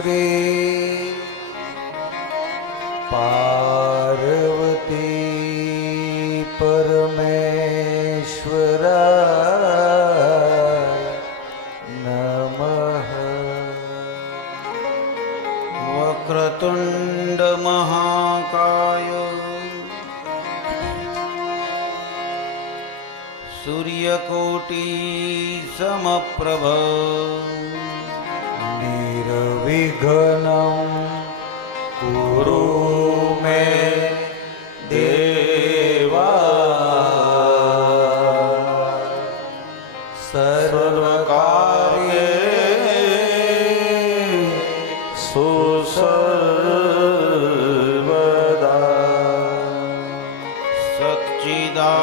श्री पार्वती परमेश्वराय नमः। वक्रतुंड महाकाय सूर्यकोटि समप्रभ निर्विघ्नं कुरु मे देवा सर्वकार्येषु सर्वदा। सच्चिदानन्दरूपाय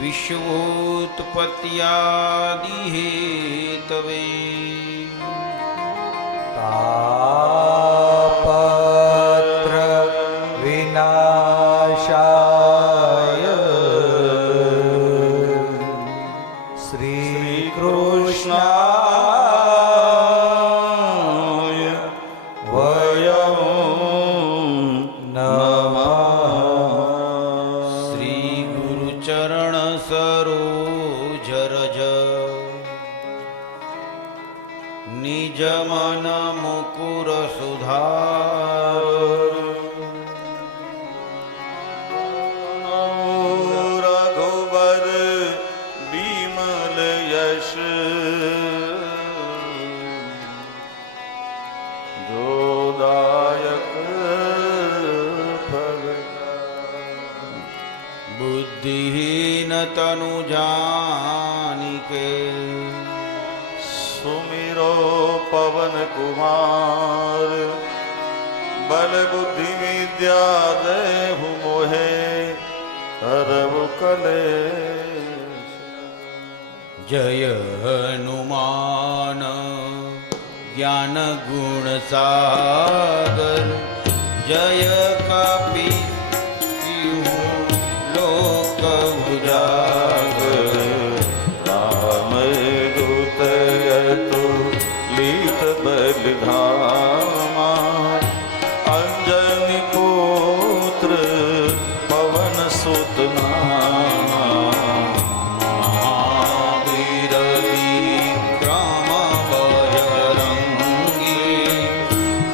विश्वोत्पत्त्यादिहेतवे तापत्र विनाशाय श्रीकृष्णाय वयं नमः। श्रीगुरुचरण सरोजरज निज मन मुकुर सुधार रघुबर विमल यश जोदायक फल। बुद्धिहीन तनु जानिके सुमिरो पवन कुमार बल बुद्धि विद्या देहु मोहे हरहु कलेश। जय हनुमान ज्ञान गुण सागर जय कपि लोक उजागर। रामदूत अतुलित बलधामा अंजनी पुत्र पवन सुत नामा। महावीर विक्रम बजरंगी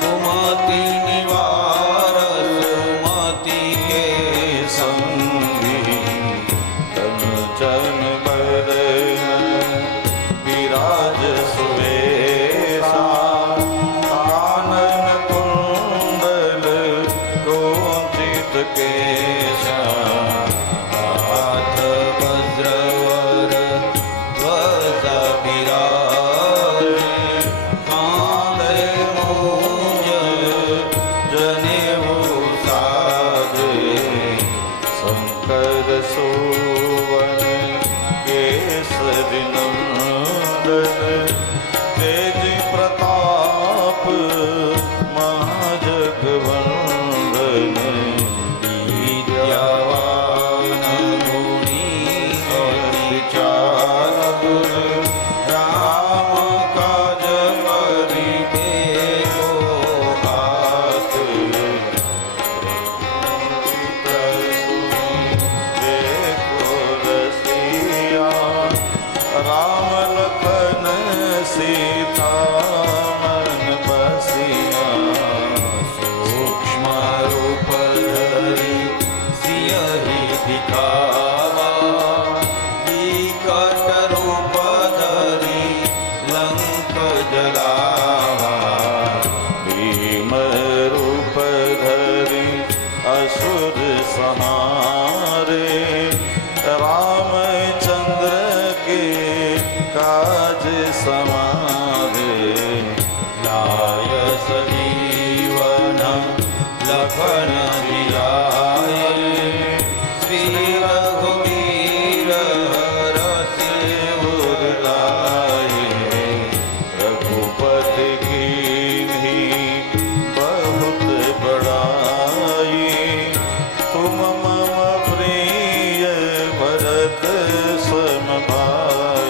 कुमति निवार सुमति के संगी। कंचन बरन विराज सुवेशा कानन कुंडल कुंचित केशा। हाथ वज्रवर ध्वजा विराजे कांधे मूंज जनेऊ साजे। शंकर सुवन केसरी नंदन तेज प्रताप महाजगवंदन। विद्यावान गुणी अति चातुर राम काज करिबेको हाथ। राम लखन सीता मन बसिया। सूक्ष्म रूप धरि सियहि दिखावा विकट रूप धरि लंक जलावा। भीम रूप धरि असुर संहारे रामचंद्र के काज समारे। लाय सजीवन लखन जियाए श्री रघुवीर रसिपुर लाए। रघुपति कीन्ही बहुत बड़ाई तुम मम प्रिय भरत सम भाई।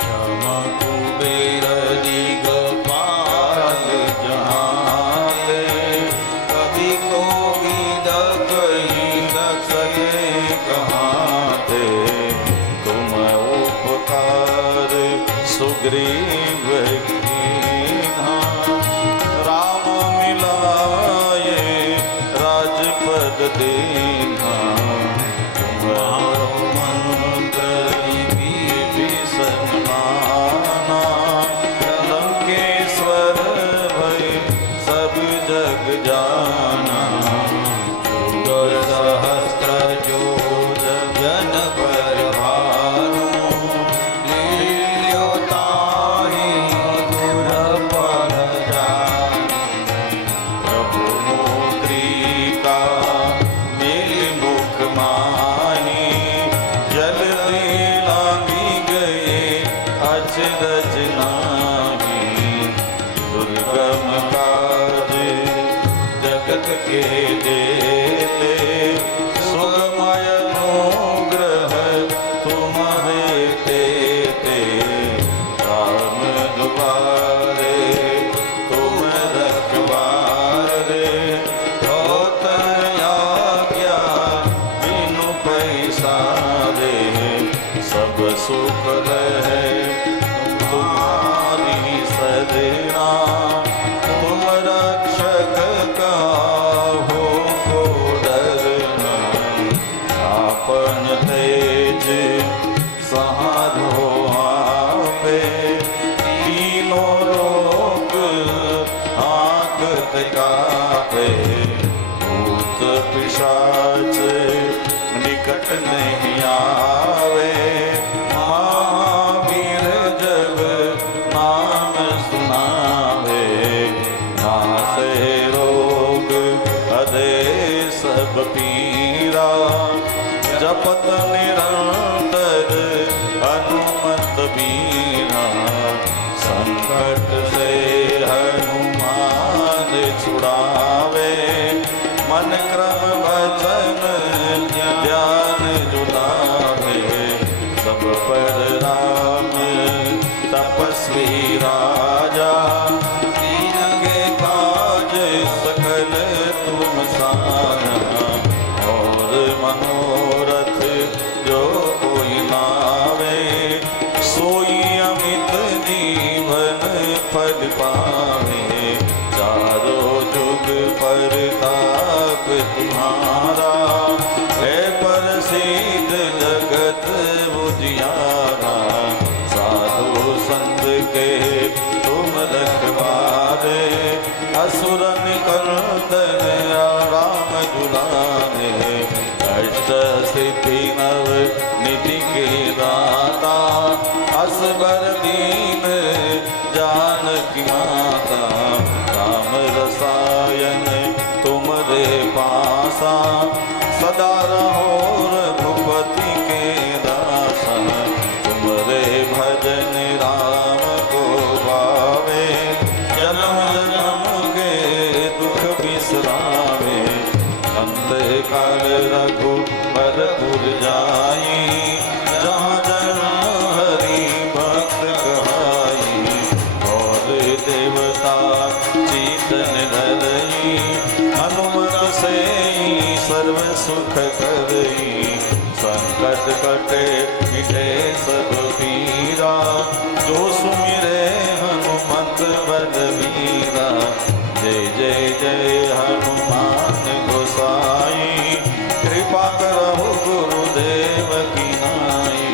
जम कुबेर दिगपाल जहाँ ते कवि कोविद कही सके कहाँ ते तुम उपकार सुग्रीव कीन्हा। राम मिलाए राजपद दीन्हा तुम्हारो मंत्र विभीषण माना। लंकेश्वर भय सब जग जाना। सहस्त्र जो जन पर भानु लील्योताहि मधुर फल जानु। प्रभु मुद्रिका मिली मुख माही। जल्दी लांगी गए अचरज नाही। दुर्गम काज जगत के देते सुगमय अनुग्रह तुम्हारे तेते। राम दुआरे तुम रखवारे। होत आज्ञा बिनु पैसारे। सब सुख है तुम्हारी सदना। तुम रक्षक काहू को डरना। आपन तेज सहारो आपे। तीनों लोक आंकत कापे। भूत पिशाच निकट नहीं आवे। महावीर जब नाम सुनावे। नासे रोग अदे सब पीरा। जपत निरंतर हनुमत बीरा। संकट से हनुमान छुड़ावे। मन क्रम वचन ध्यान जुलावे। सब पर राम तपस्वी राजा। दीन के काज सकल तुम सारा। और मनोरथ जो कोई लावे। सोई अमित जीवन फल पावे। चारों जुग परताप तुम्हारा। है प्रसिद्ध जगत उजियारा। साधु संत के तुम रखवारे। असुर निकंदन राम दुलारे। अष्ट सिद्धि नव निधि के दाता। असबर दीन जानकी माता। राम रसायन तुमरे पासा। सदा रहो रघुपति के दासा। तुमरे भजन राम को पावे। जन्म जन्म के दुख बिसरावे। अंत काल रघुपरपुर जाई। जहाँ जन्म हरि भक्त कहाई। और देवता चीतन धरई। हनुमत से सर्व सुख करई। संकट कटे मिटे सब पीरा। जो सुमिरे हनुमत बलवीरा। जय जय जय हनुमान गोसाई। कृपा करहु गुरुदेव की नाई।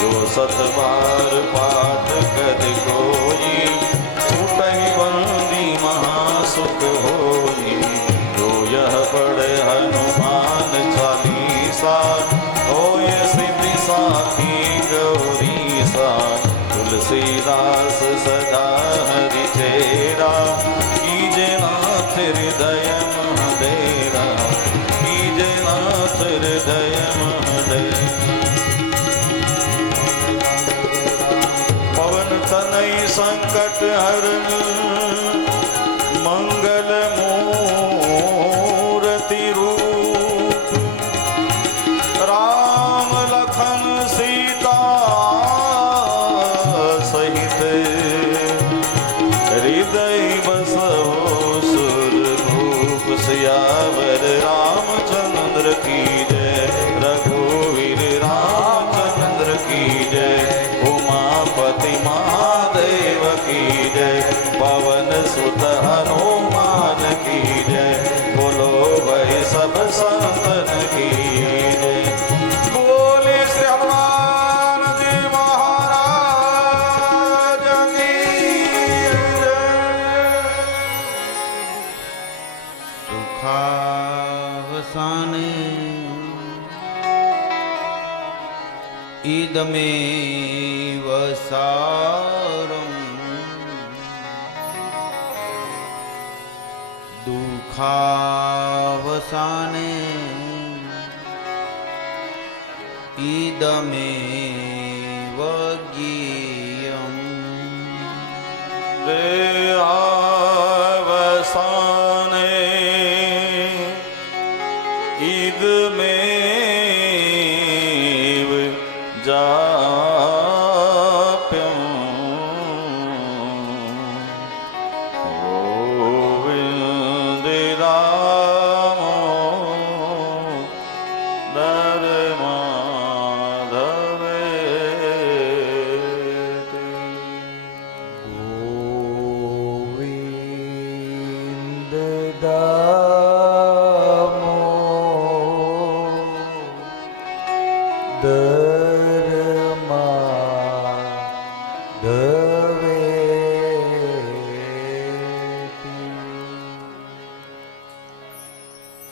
जो सत बार पाठ कर कोई। छूटहि बंदी महासुख होई। जो यह पढ़े हनुमान चालीसा। होय सिद्धि साखी गौरीसा। तुलसीदास सदा हरि चेरा। कीजे नाथ हृदय महदेरा। कीजे नाथ हृदय महदेरा। पवन तनय संकट हरण। मंगल मूर्ति रूप। राम लखन सीता की जय, उमापति महादेव की जय, पवन सुत हनुमान की जय, बोलो भाई सब संतन की जय। बोले श्री हनुमान जी महाराज की जय। सुखावसाने इदमेव सारम् दुःखावसाने इदमेव ज्ञेयम् देहावसाने इदमेव जाप्यं गोविन्दिरामो धर्माधवेति। गोविन्द दामो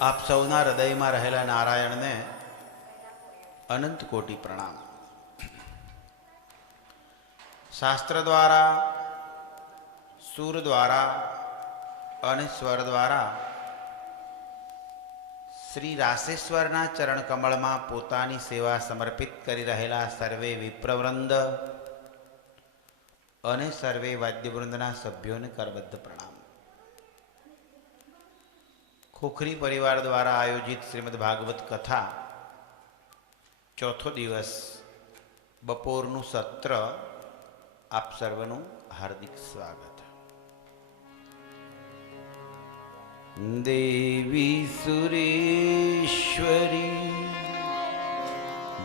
આપ સૌના હૃદયમાં રહેલા નારાયણને અનંત કોટી પ્રણામ. શાસ્ત્ર દ્વારા, સુર દ્વારા અને સ્વર દ્વારા શ્રી રાસેશ્વરના ચરણ કમળમાં પોતાની સેવા સમર્પિત કરી રહેલા સર્વે વિપ્રવૃંદ અને સર્વે વાદ્યવૃંદના સભ્યોને કરબદ્ધ પ્રણામ. ખોખરી પરિવાર દ્વારા આયોજિત શ્રીમદ ભાગવત કથા ચોથો દિવસ બપોરનું સત્ર આપ સર્વનું હાર્દિક સ્વાગત. દેવી સુરેશ્વરી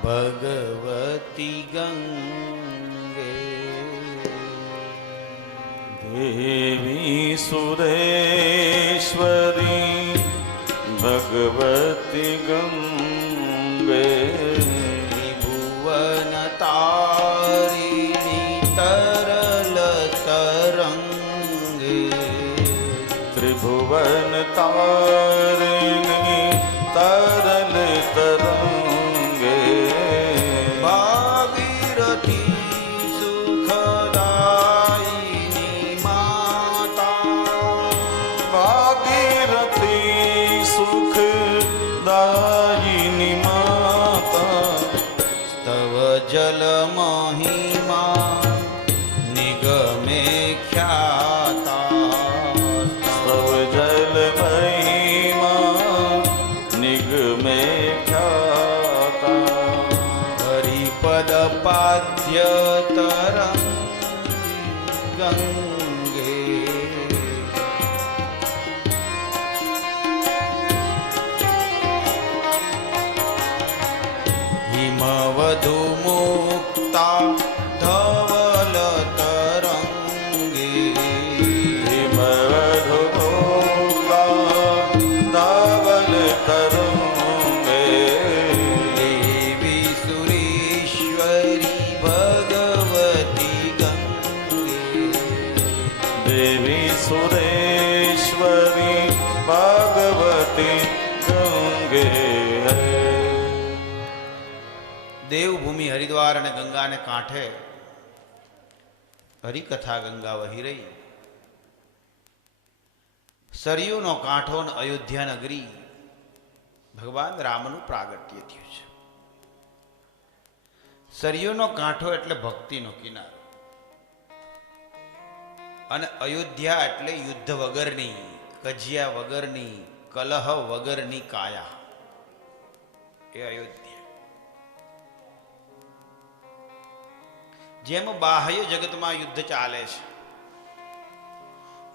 ભગવતી ગંગે देवी सुरेश्वरी भगवती गंगे त्रिभुवन तारिणी तरल तरंगे त्रिभुवन तारिणी तरल तरंगे भागीरथी सुखदायिनी माता भागीरथी सुखदायिनी माता तव जल महिमा निगमे ख्याता सब जल महिमा निगमे ख्याता हरिपद पाद्य तरंग गंगे हिमवधु मुक्ता धवल तरंगे हिमधुमुक्ता धवल तरंगे देवी सुरेश्वरी भगवती गंगे देवी सुरेश्वरी भगवती गंगे देवभूमि हरिद्वार અને ગંગાને કાંઠે હરિકથા ગંગા વહી રહી. સરયુનો કાંઠો ને અયોધ્યા નગરી ભગવાન રામનું પ્રાગટ્ય થયું છે. સરયુનો કાંઠો એટલે ભક્તિનો કિનારો અને અયોધ્યા એટલે યુદ્ધ વગરની, કજિયા વગરની, કલહ વગરની કાયા એ અયોધ્યા. જેમ બાહ્ય જગતમાં યુદ્ધ ચાલે છે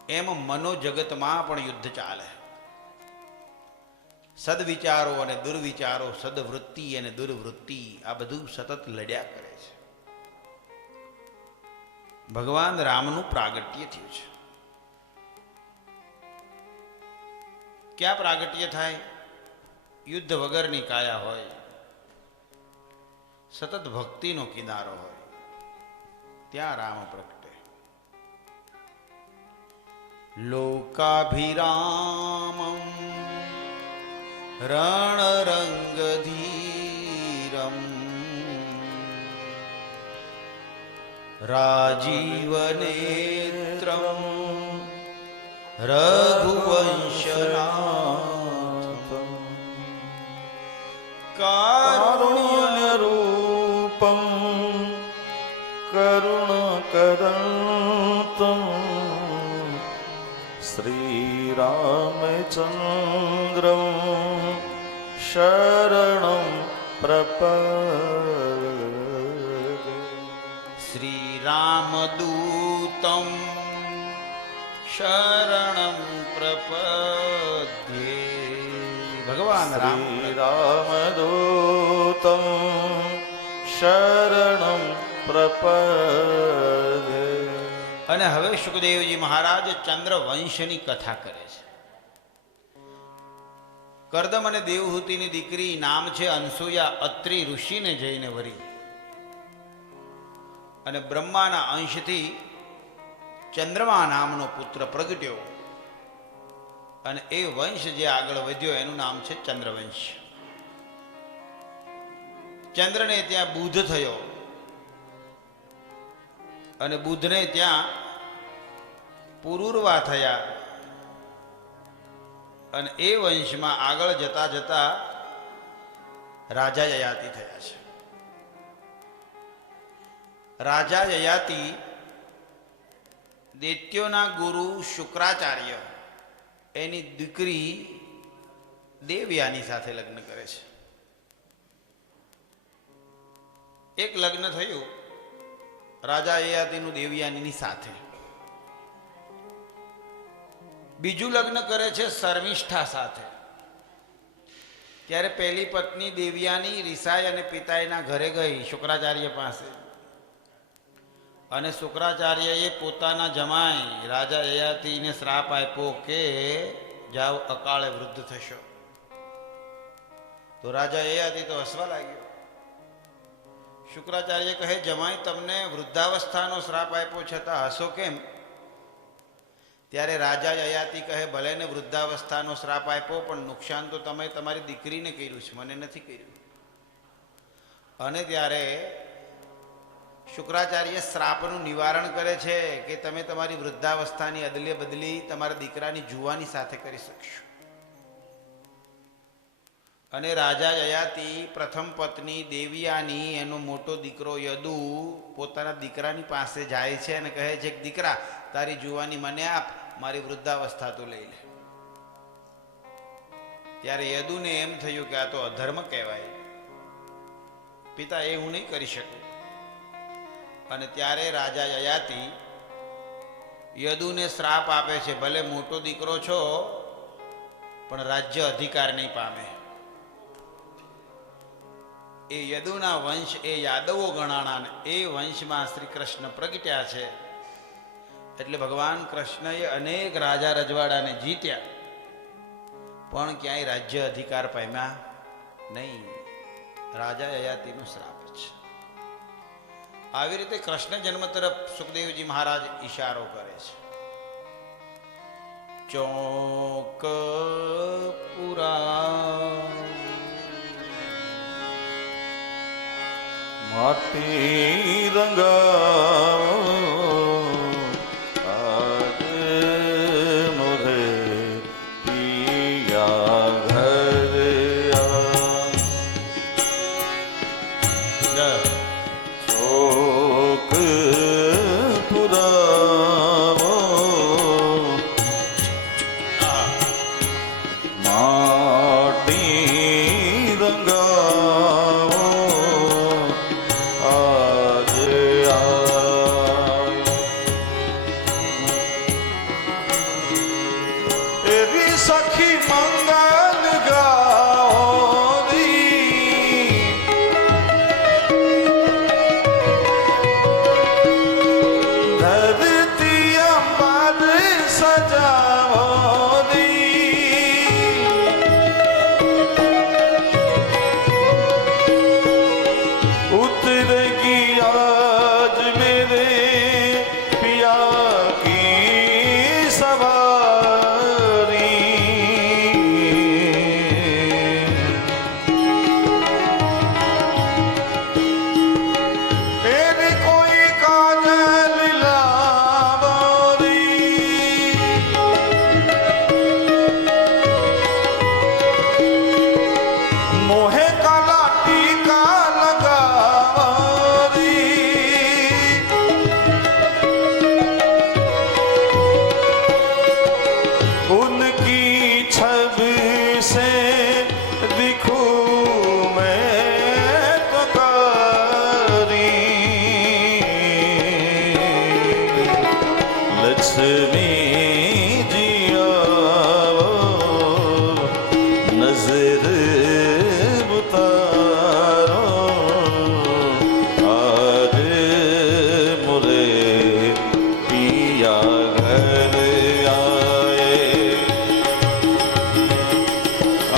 એમ મનોજગતમાં પણ યુદ્ધ ચાલે. સદવિચારો અને દુર્વિચારો, સદવૃત્તિ અને દુર્વૃત્તિ આ બધું સતત લડ્યા કરે છે. ભગવાન રામનું પ્રાગટ્ય થયું છે. ક્યાં પ્રાગટ્ય થાય? યુદ્ધ વગરની કાયા હોય, સતત ભક્તિનો કિનારો હોય, ત્યાં રામ પ્રગટે. લોકાભિરામમ રણરંગધીરમ રાજીવનેત્રમ રઘુવંશનાથમ કારુણ્યરૂપમ કરુણકરંતમ શ્રીરામચંદ્રમ શરણં પ્રપદ્યે. શ્રીરામદૂતમ શરણં પ્રપદ્યે. ભગવાન રામ શ્રીરામદૂતં શરણં પ્રપદ્યે. અને હવે સુખદેવજી મહારાજ ચંદ્રવંશની કથા કરે છે. કરદમ અને દેવહૂતિની દીકરી, નામ છે અનસૂયા, અત્રિ ઋષિને જઈને વરી અને બ્રહ્માના અંશથી ચંદ્રમા નામનો પુત્ર પ્રગટ્યો અને એ વંશ જે આગળ વધ્યો એનું નામ છે ચંદ્રવંશ. ચંદ્રને ત્યાં બુધ થયો અને બુધને ત્યાં પુરુરવા થયા અને એ વંશમાં આગળ જતા જતા રાજા યયાતિ થયા છે. રાજા યયાતિ દૈત્યોના ગુરુ શુક્રાચાર્ય એની દીકરી દેવયાની સાથે લગ્ન કરે છે. એક લગ્ન થયું રાજા યયાતિનું દેવયાનીની સાથે. બીજું લગ્ન કરે છે શર્મિષ્ઠા સાથે. ત્યારે પહેલી પત્ની દેવયાની રિસાઈ અને પિતાના ઘરે ગઈ શુક્રાચાર્ય પાસે અને શુક્રાચાર્યએ પોતાના જમાઈ રાજા યયાતિને શ્રાપ આપ્યો કે જાઓ અકાળે વૃદ્ધ થશો. તો રાજા યયાતિ તો હસવા લાગ્યો. શુક્રાચાર્ય કહે, જમાઈ તમને વૃદ્ધાવસ્થાનો શ્રાપ આપ્યો છતાં હસો કેમ? ત્યારે રાજા યયાતિ કહે, ભલે ને વૃદ્ધાવસ્થાનો શ્રાપ આપ્યો પણ નુકસાન તો તમે તમારી દીકરીને કર્યું છે, મને નથી કર્યું. અને ત્યારે શુક્રાચાર્ય શ્રાપનું નિવારણ કરે છે કે તમે તમારી વૃદ્ધાવસ્થાની અદલે બદલી તમારા દીકરાની જુવાની સાથે કરી શકશો. અને રાજા યયાતિ પ્રથમ પત્ની દેવયાની એનો મોટો દીકરો યદુ પોતાના દીકરાની પાસે જાય છે અને કહે છે, દીકરા તારી જુવાની મને આપ, મારી વૃદ્ધાવસ્થા તો લઈ લે. ત્યારે યદુને એમ થયું કે આ તો અધર્મ કહેવાય, પિતા એ હું નહીં કરી શકું. અને ત્યારે રાજા યયાતિ યદુને શ્રાપ આપે છે, ભલે મોટો દીકરો છો પણ રાજ્ય અધિકાર નહીં પામે. એ યદુના વંશ એ યાદવો ગણાણા, એ વંશમાં શ્રી કૃષ્ણ પ્રગટ્યા છે. એટલે ભગવાન કૃષ્ણએ અનેક રાજા રજવાડાને જીત્યા પણ ક્યાંય રાજ્ય અધિકાર પામ્યા નહીં. રાજા યયાતિનો શ્રાપ છે. આવી રીતે કૃષ્ણ જન્મ તરફ સુખદેવજી મહારાજ ઈશારો કરે છે. ચોક પુરા માટી રંગાવો આજે મોરે પિયા ઘરે ચોક પુરાવો માટી રંગાવો સખી મંગલ ગાઓ રસમી જીયાવો નજર ઉતારો આજ મુરે પિયા ઘર આયે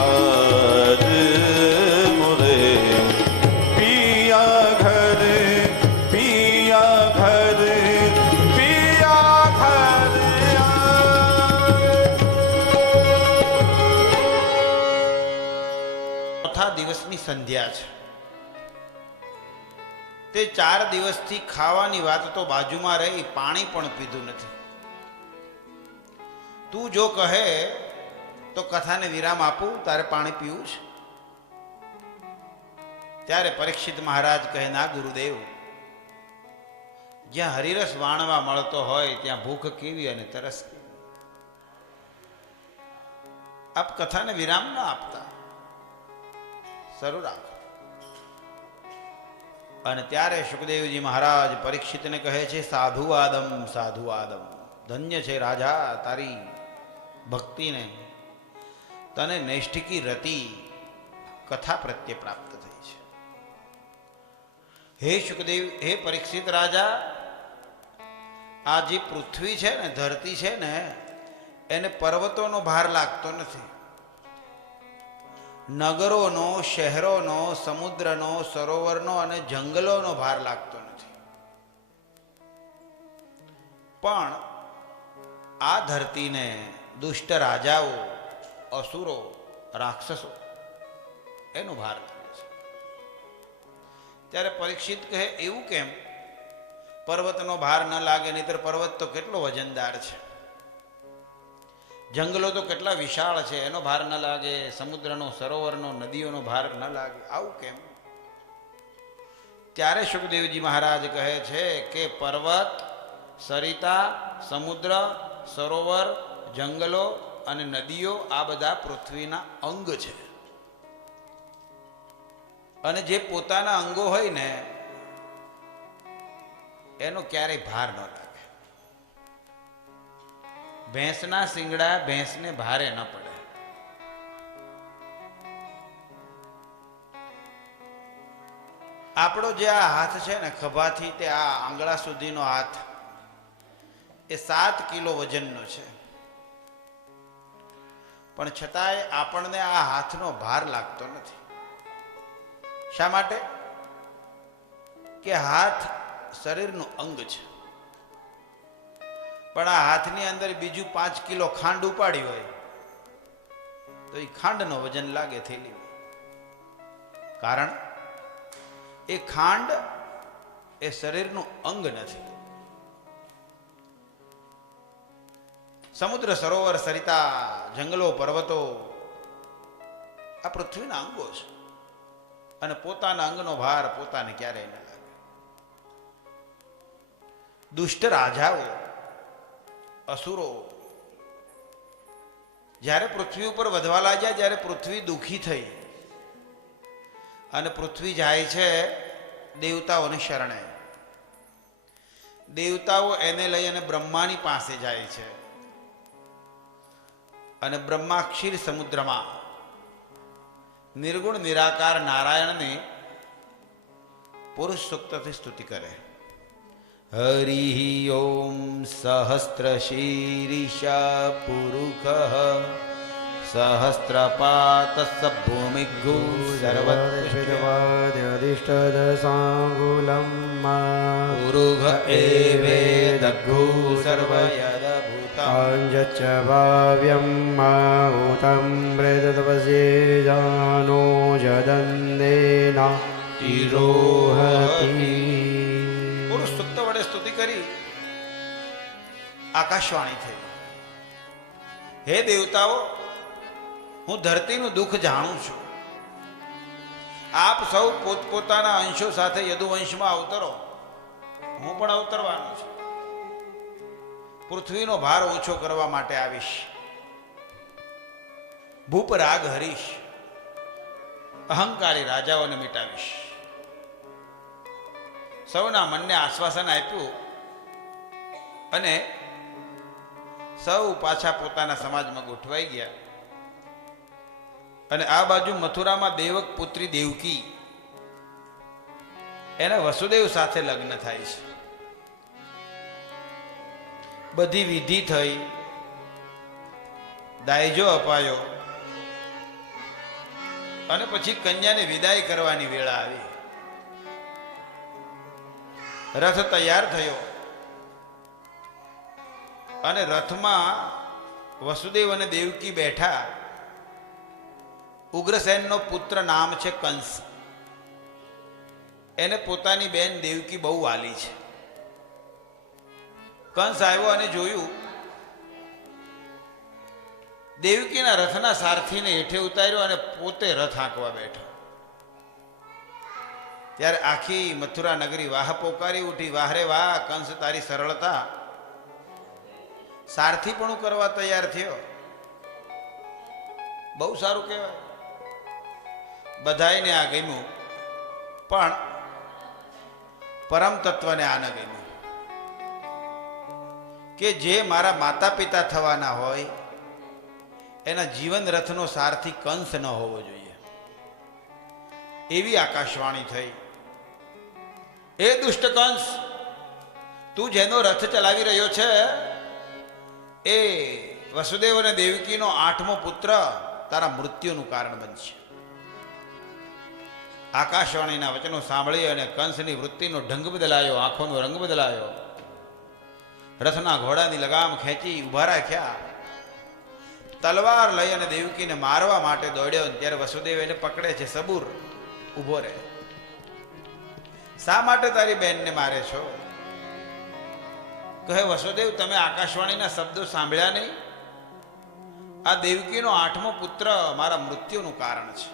આજ મુરે પિયા ઘર પિયા ઘર પિયા ઘર ચોથા દિવસની સંધ્યા છે. તે 4 દિવસથી ખાવાની વાત તો બાજુમાં રહી, પાણી પણ પીધું નથી. તું જો કહે તો કથાને વિરામ આપું, તારે પાણી પીવું છે. ત્યારે પરીક્ષિત મહારાજ કહે, ના ગુરુદેવ, જ્યાં હરિરસ વાણવા મળતો હોય ત્યાં ભૂખ કેવી અને તરસ કેવી. આપ કથાને વિરામ ન આપતા, શરૂ રાખો. અને ત્યારે સુખદેવજી મહારાજ પરીક્ષિતને કહે છે, સાધુ આદમ સાધુ આદમ, ધન્ય છે રાજા તારી ભક્તિને, તને નૈષ્ઠિકી રતિ કથા પ્રત્યે પ્રાપ્ત થઈ છે. હે સુખદેવ, હે પરીક્ષિત રાજા, આ જે પૃથ્વી છે ને, ધરતી છે ને, એને પર્વતોનો ભાર લાગતો નથી. નગરોનો, શહેરોનો, સમુદ્રનો, સરોવરનો અને જંગલોનો ભાર લાગતો નથી. પણ આ ધરતીને દુષ્ટ રાજાઓ, અસુરો, રાક્ષસો એનો ભાર લાગે છે. ત્યારે પરીક્ષિત કહે, એવું કેમ? પર્વતનો ભાર ન લાગે, નહીતર પર્વત તો કેટલો વજનદાર છે. જંગલો તો કેટલા વિશાળ છે, એનો ભાર ન લાગે. સમુદ્રનો, સરોવરનો, નદીઓનો ભાર ન લાગે, આવું કેમ? ત્યારે સુખદેવજી મહારાજ કહે છે કે પર્વત, સરિતા, સમુદ્ર, સરોવર, જંગલો અને નદીઓ આ બધા પૃથ્વીના અંગ છે. અને જે પોતાના અંગો હોય ને એનો ક્યારેય ભાર ન લાગે. ભેંસના શિંગડા ભેંસને ભારે ન પડે. આપણો જે આ હાથ છે ને, ખભાથી તે આ આંગળા સુધીનો હાથ, એ 7 કિલો વજનનો છે. પણ છતાંય આપણને આ હાથનો ભાર લાગતો નથી. શા માટે? કે હાથ શરીરનું અંગ છે. પણ આ હાથની અંદર બીજું 5 કિલો ખાંડ ઉપાડી હોય તો એ ખાંડનો વજન લાગે થેલી. કારણ એ ખાંડ એ શરીરનું અંગ નથી. સમુદ્ર, સરોવર, સરિતા, જંગલો, પર્વતો આ પૃથ્વીના અંગો છે. અને પોતાના અંગનો ભાર પોતાને ક્યારેય ન લાગે. દુષ્ટ રાજાઓ, અસુરો જ્યારે પૃથ્વી ઉપર વધવા લાગ્યા, જ્યારે પૃથ્વી દુઃખી થઈ અને પૃથ્વી જાય છે દેવતાઓને શરણે. દેવતાઓ એને લઈ અને બ્રહ્માની પાસે જાય છે. અને બ્રહ્મા ક્ષીર સમુદ્રમાં નિર્ગુણ નિરાકાર નારાયણની પુરુષ સૂક્તથી સ્તુતિ કરે. હરિ ઓમ સહસ્ત્ર શીર્ષા પુરુષ સહસ્રપાત ભૂમિગુ સર્વદિષ્ટદશાંગુલમ પુરુષ એવેદઘુ સર્વયદભૂતં અંજચ્ચ ભાવ્યમ માહુતં પ્રેતતપસ્યેજાનો જદંદેના તિરોહતિ. પુરુષ સૂક્ત વડે સ્તુતિ કરી આકાશવાણી થઈ. હે દેવતાઓ, હું ધરતીનું દુઃખ જાણું છું. આપ સૌ પોતપોતાના અંશો સાથે યદુવંશમાં અવતરો, હું પણ અવતરવાનો છું. પૃથ્વીનો ભાર ઓછો કરવા માટે આવીશ. ભૂપ રાગ હરીશ, અહંકારી રાજાઓને મિટાવીશ. સૌના મનને આશ્વાસન આપ્યું અને સૌ પાછા પોતાના સમાજમાં ગોઠવાઈ ગયા. અને આ બાજુ મથુરામાં દેવક પુત્રી દેવકી એના વસુદેવ સાથે લગ્ન થાય છે. બધી વિધિ થઈ, દાયજો અપાયો અને પછી કન્યાને વિદાય કરવાની વેળા આવી. રથ તૈયાર થયો અને રથમાં વસુદેવ અને દેવકી બેઠા. ઉગ્રસેનનો પુત્ર નામ છે કંસ. એને પોતાની બેન દેવકી બહુ વાલી છે. કંસ આવ્યો અને જોયું દેવકીના રથના સારથીને હેઠે ઉતાર્યો અને પોતે રથ હાંકવા બેઠો. ત્યારે આખી મથુરા નગરી વાહ પોકારી ઉઠી, વાહ રે વાહ, કંસ તારી સરળતા. સારથી પણ કરવા તૈયાર થયો, બહુ સારું કહેવાય. બધાયને આ ગમ્યું, પણ પરમ તત્વને આ ન ગમ્યું કે જે મારા માતા પિતા થવાના હોય એના જીવન રથનો સારથી કંસ ન હોવો જોઈએ. એવી આકાશવાણી થઈ. એ દુષ્ટ કંસ, તું જેનો રથ ચલાવી રહ્યો છે એ વસુદેવ અને દેવકીનો 8મો પુત્ર તારા મૃત્યુનું કારણ બનશે. આકાશવાણીના વચનો સાંભળી અને કંસની વૃત્તિનો ઢંગ બદલાયો, આંખોનો રંગ બદલાયો. રથના ઘોડાની લગામ ખેંચી ઊભા રાખ્યા. તલવાર લઈ અને દેવકીને મારવા માટે દોડ્યો. ત્યારે વસુદેવ એને પકડે છે. સબૂર, ઊભો રહે. શા માટે તારી બેનને મારે છો? કહે વસુદેવ, તમે આકાશવાણીના શબ્દો સાંભળ્યા નહીં? આ દેવકીનો 8મો પુત્ર મારા મૃત્યુનું કારણ છે.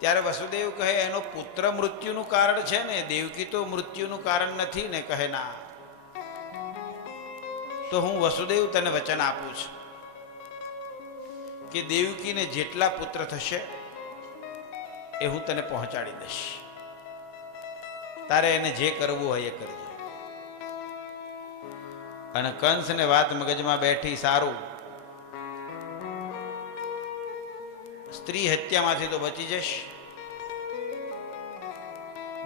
ત્યારે વસુદેવ કહે એનો પુત્ર મૃત્યુનું કારણ છે ને, દેવકી તો મૃત્યુનું કારણ નથી ને. કહે ના. તો હું વસુદેવ તને વચન આપું છું કે દેવકીને જેટલા પુત્ર થશે એ હું તને પહોંચાડી દઈશ. તારે એને જે કરવું હોય એ કરજે. અને કંસને વાત મગજમાં બેઠી, સારું, સ્ત્રી હત્યામાંથી તો બચી જશ.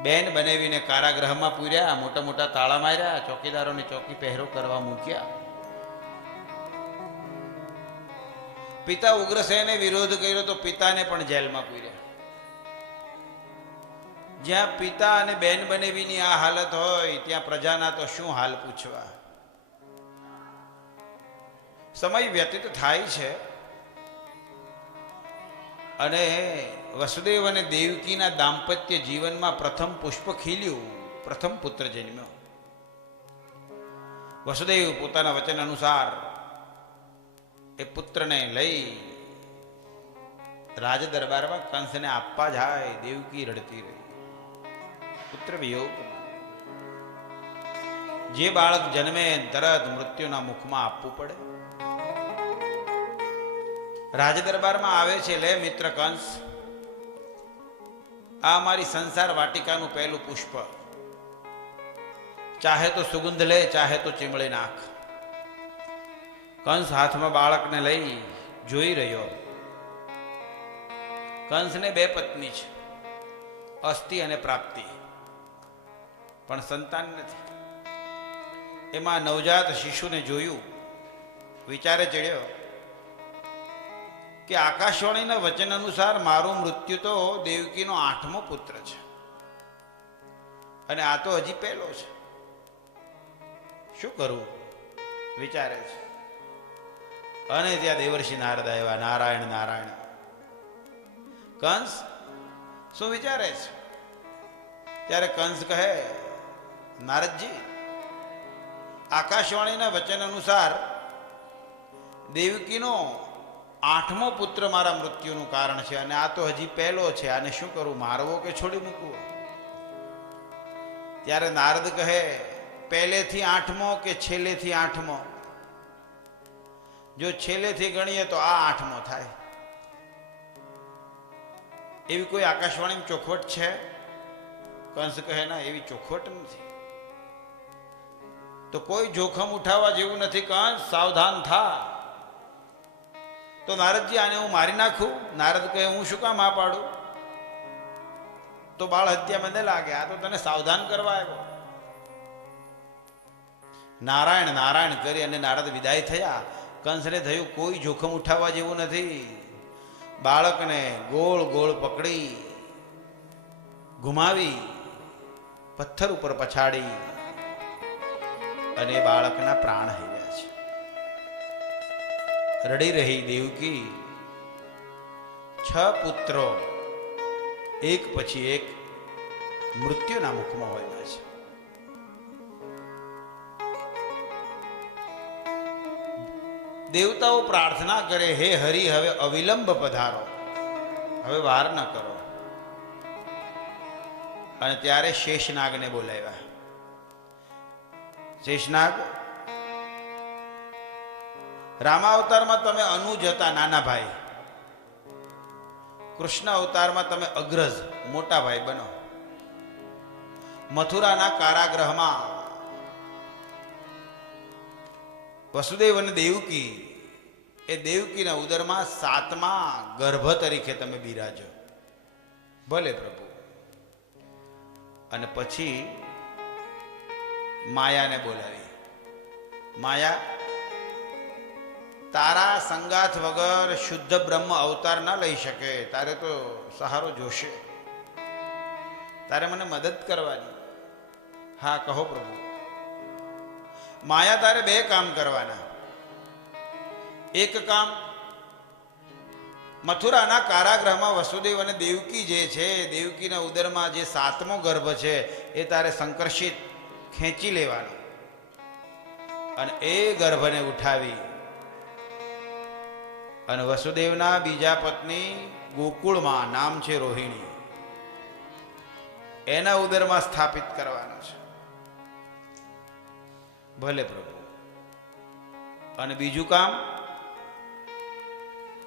બેન બનાવીને કારાગૃહમાં પૂર્યા, મોટા મોટા તાળા માર્યા, ચોકીદારોની ચોકી પહેરો કરવા મૂક્યા. પિતા ઉગ્રસેને વિરોધ કર્યો તો પિતાને પણ જેલમાં પૂર્યા. જ્યાં પિતા અને બેન બનેવીની આ હાલત હોય ત્યાં પ્રજાના તો શું હાલ પૂછવા. સમય વ્યતીત થાય છે અને વસુદેવ અને દેવકીના દાંપત્ય જીવનમાં પ્રથમ પુષ્પ ખીલ્યું, પ્રથમ પુત્ર જન્મ્યો. વસુદેવ પોતાના વચન અનુસાર એ પુત્રને લઈ રાજ દરબારમાં કંસને આપવા જાય. દેવકી રડતી રહી. પુત્ર વિયોગ. જે બાળક જન્મે તરત મૃત્યુના મુખમાં આપવું પડે. રાજ દરબારમાં આવે છે, લે મિત્ર કંસ, આ મારી સંસાર વાટિકાનું પહેલું પુષ્પ. ચાહે તો સુગંધ લે, ચાહે તો ચીમળી નાખ. કંસ હાથમાં બાળકને લઈ જોઈ રહ્યો. કંસને 2 પત્ની છે, અસ્થિ અને પ્રાપ્તિ, પણ સંતાન નથી. એમાં નવજાત શિશુને જોયું, વિચારે ચડ્યો કે આકાશવાણીના વચન અનુસાર મારું મૃત્યુ તો દેવકીનો 8મો પુત્ર છે અને આ તો હજી પહેલો છે. શું કરવું વિચારે છે. અને ત્યાં દેવર્ષિ નારદ આવ્યા. નારાયણ નારાયણ. કંસ શું વિચારે છે? ત્યારે કંસ કહે, નારદજી, આકાશવાણીના વચન અનુસાર દેવકીનો 8મો પુત્ર મારા મૃત્યુનું કારણ છે અને આ તો હજી પહેલો છે. આને શું કરું, મારવો કે છોડી મૂકવો? ત્યારે નારદ કહે, પહેલેથી 8મો કે છેલ્લેથી 8મો? જો છેલ્લેથી ગણીએ તો આ 8મો થાય. એવી કોઈ આકાશવાણી ચોખવટ છે? કંસ કહે, ના, એવી ચોખવટ નથી. તો કોઈ જોખમ ઉઠાવવા જેવું નથી. કંસ સાવધાન થા. તો નારદજી, આને હું મારી નાખું? નારદ કહે, હું શું કામ આ પાડું? તો બાળ હત્યા મને લાગે, આ તો તને સાવધાન કરવા આવ્યો. નારાયણ નારાયણ કરી અને નારદ વિદાય થયા. કંસને થયું કોઈ જોખમ ઉઠાવવા જેવું નથી. બાળકને ગોળ ગોળ પકડી ઘુમાવી પથ્થર ઉપર પછાડી અને બાળકના પ્રાણ હર્યા છે. રડી રહી દેવકી 6 પુત્રો એક પછી એક મૃત્યુના મુખમાં હોય છે. દેવતાઓ પ્રાર્થના કરે, હે હરિ, હવે અવિલંબ પધારો, હવે વાર ન કરો. અને ત્યારે શેષનાગને બોલાવ્યા. શેષનાગ, રામાવતારમાં તમે અનુજ હતા, નાના ભાઈ. કૃષ્ણ અવતારમાં તમે અગ્રજ, મોટા ભાઈ બનો. મથુરાના કારાગૃહમાં વસુદેવ અને દેવકી, એ દેવકીના ઉદરમાં 7મા ગર્ભ તરીકે તમે બિરાજો. ભલે પ્રભુ. અને પછી માયાને બોલાવી. માયા, તારા સંગાથ વગર શુદ્ધ બ્રહ્મ અવતાર ન લઈ શકે. તારે તો સહારો જોશે. તારે મને મદદ કરવાની. હા, કહો પ્રભુ. માયા, તારે 2 કામ કરવાના. એક કામ, મથુરાના કારાગૃહમાં વસુદેવ અને દેવકી જે છે, દેવકીના ઉદરમાં જે 7મો ગર્ભ છે, એ તારે સંકર્ષિત ખેંચી લેવાનો અને એ ગર્ભને ઉઠાવી અને વસુદેવના બીજા પત્ની ગોકુળમાં, નામ છે રોહિણી, એના ઉદરમાં સ્થાપિત કરવાનો છે. ભલે પ્રભુ. અને બીજું કામ,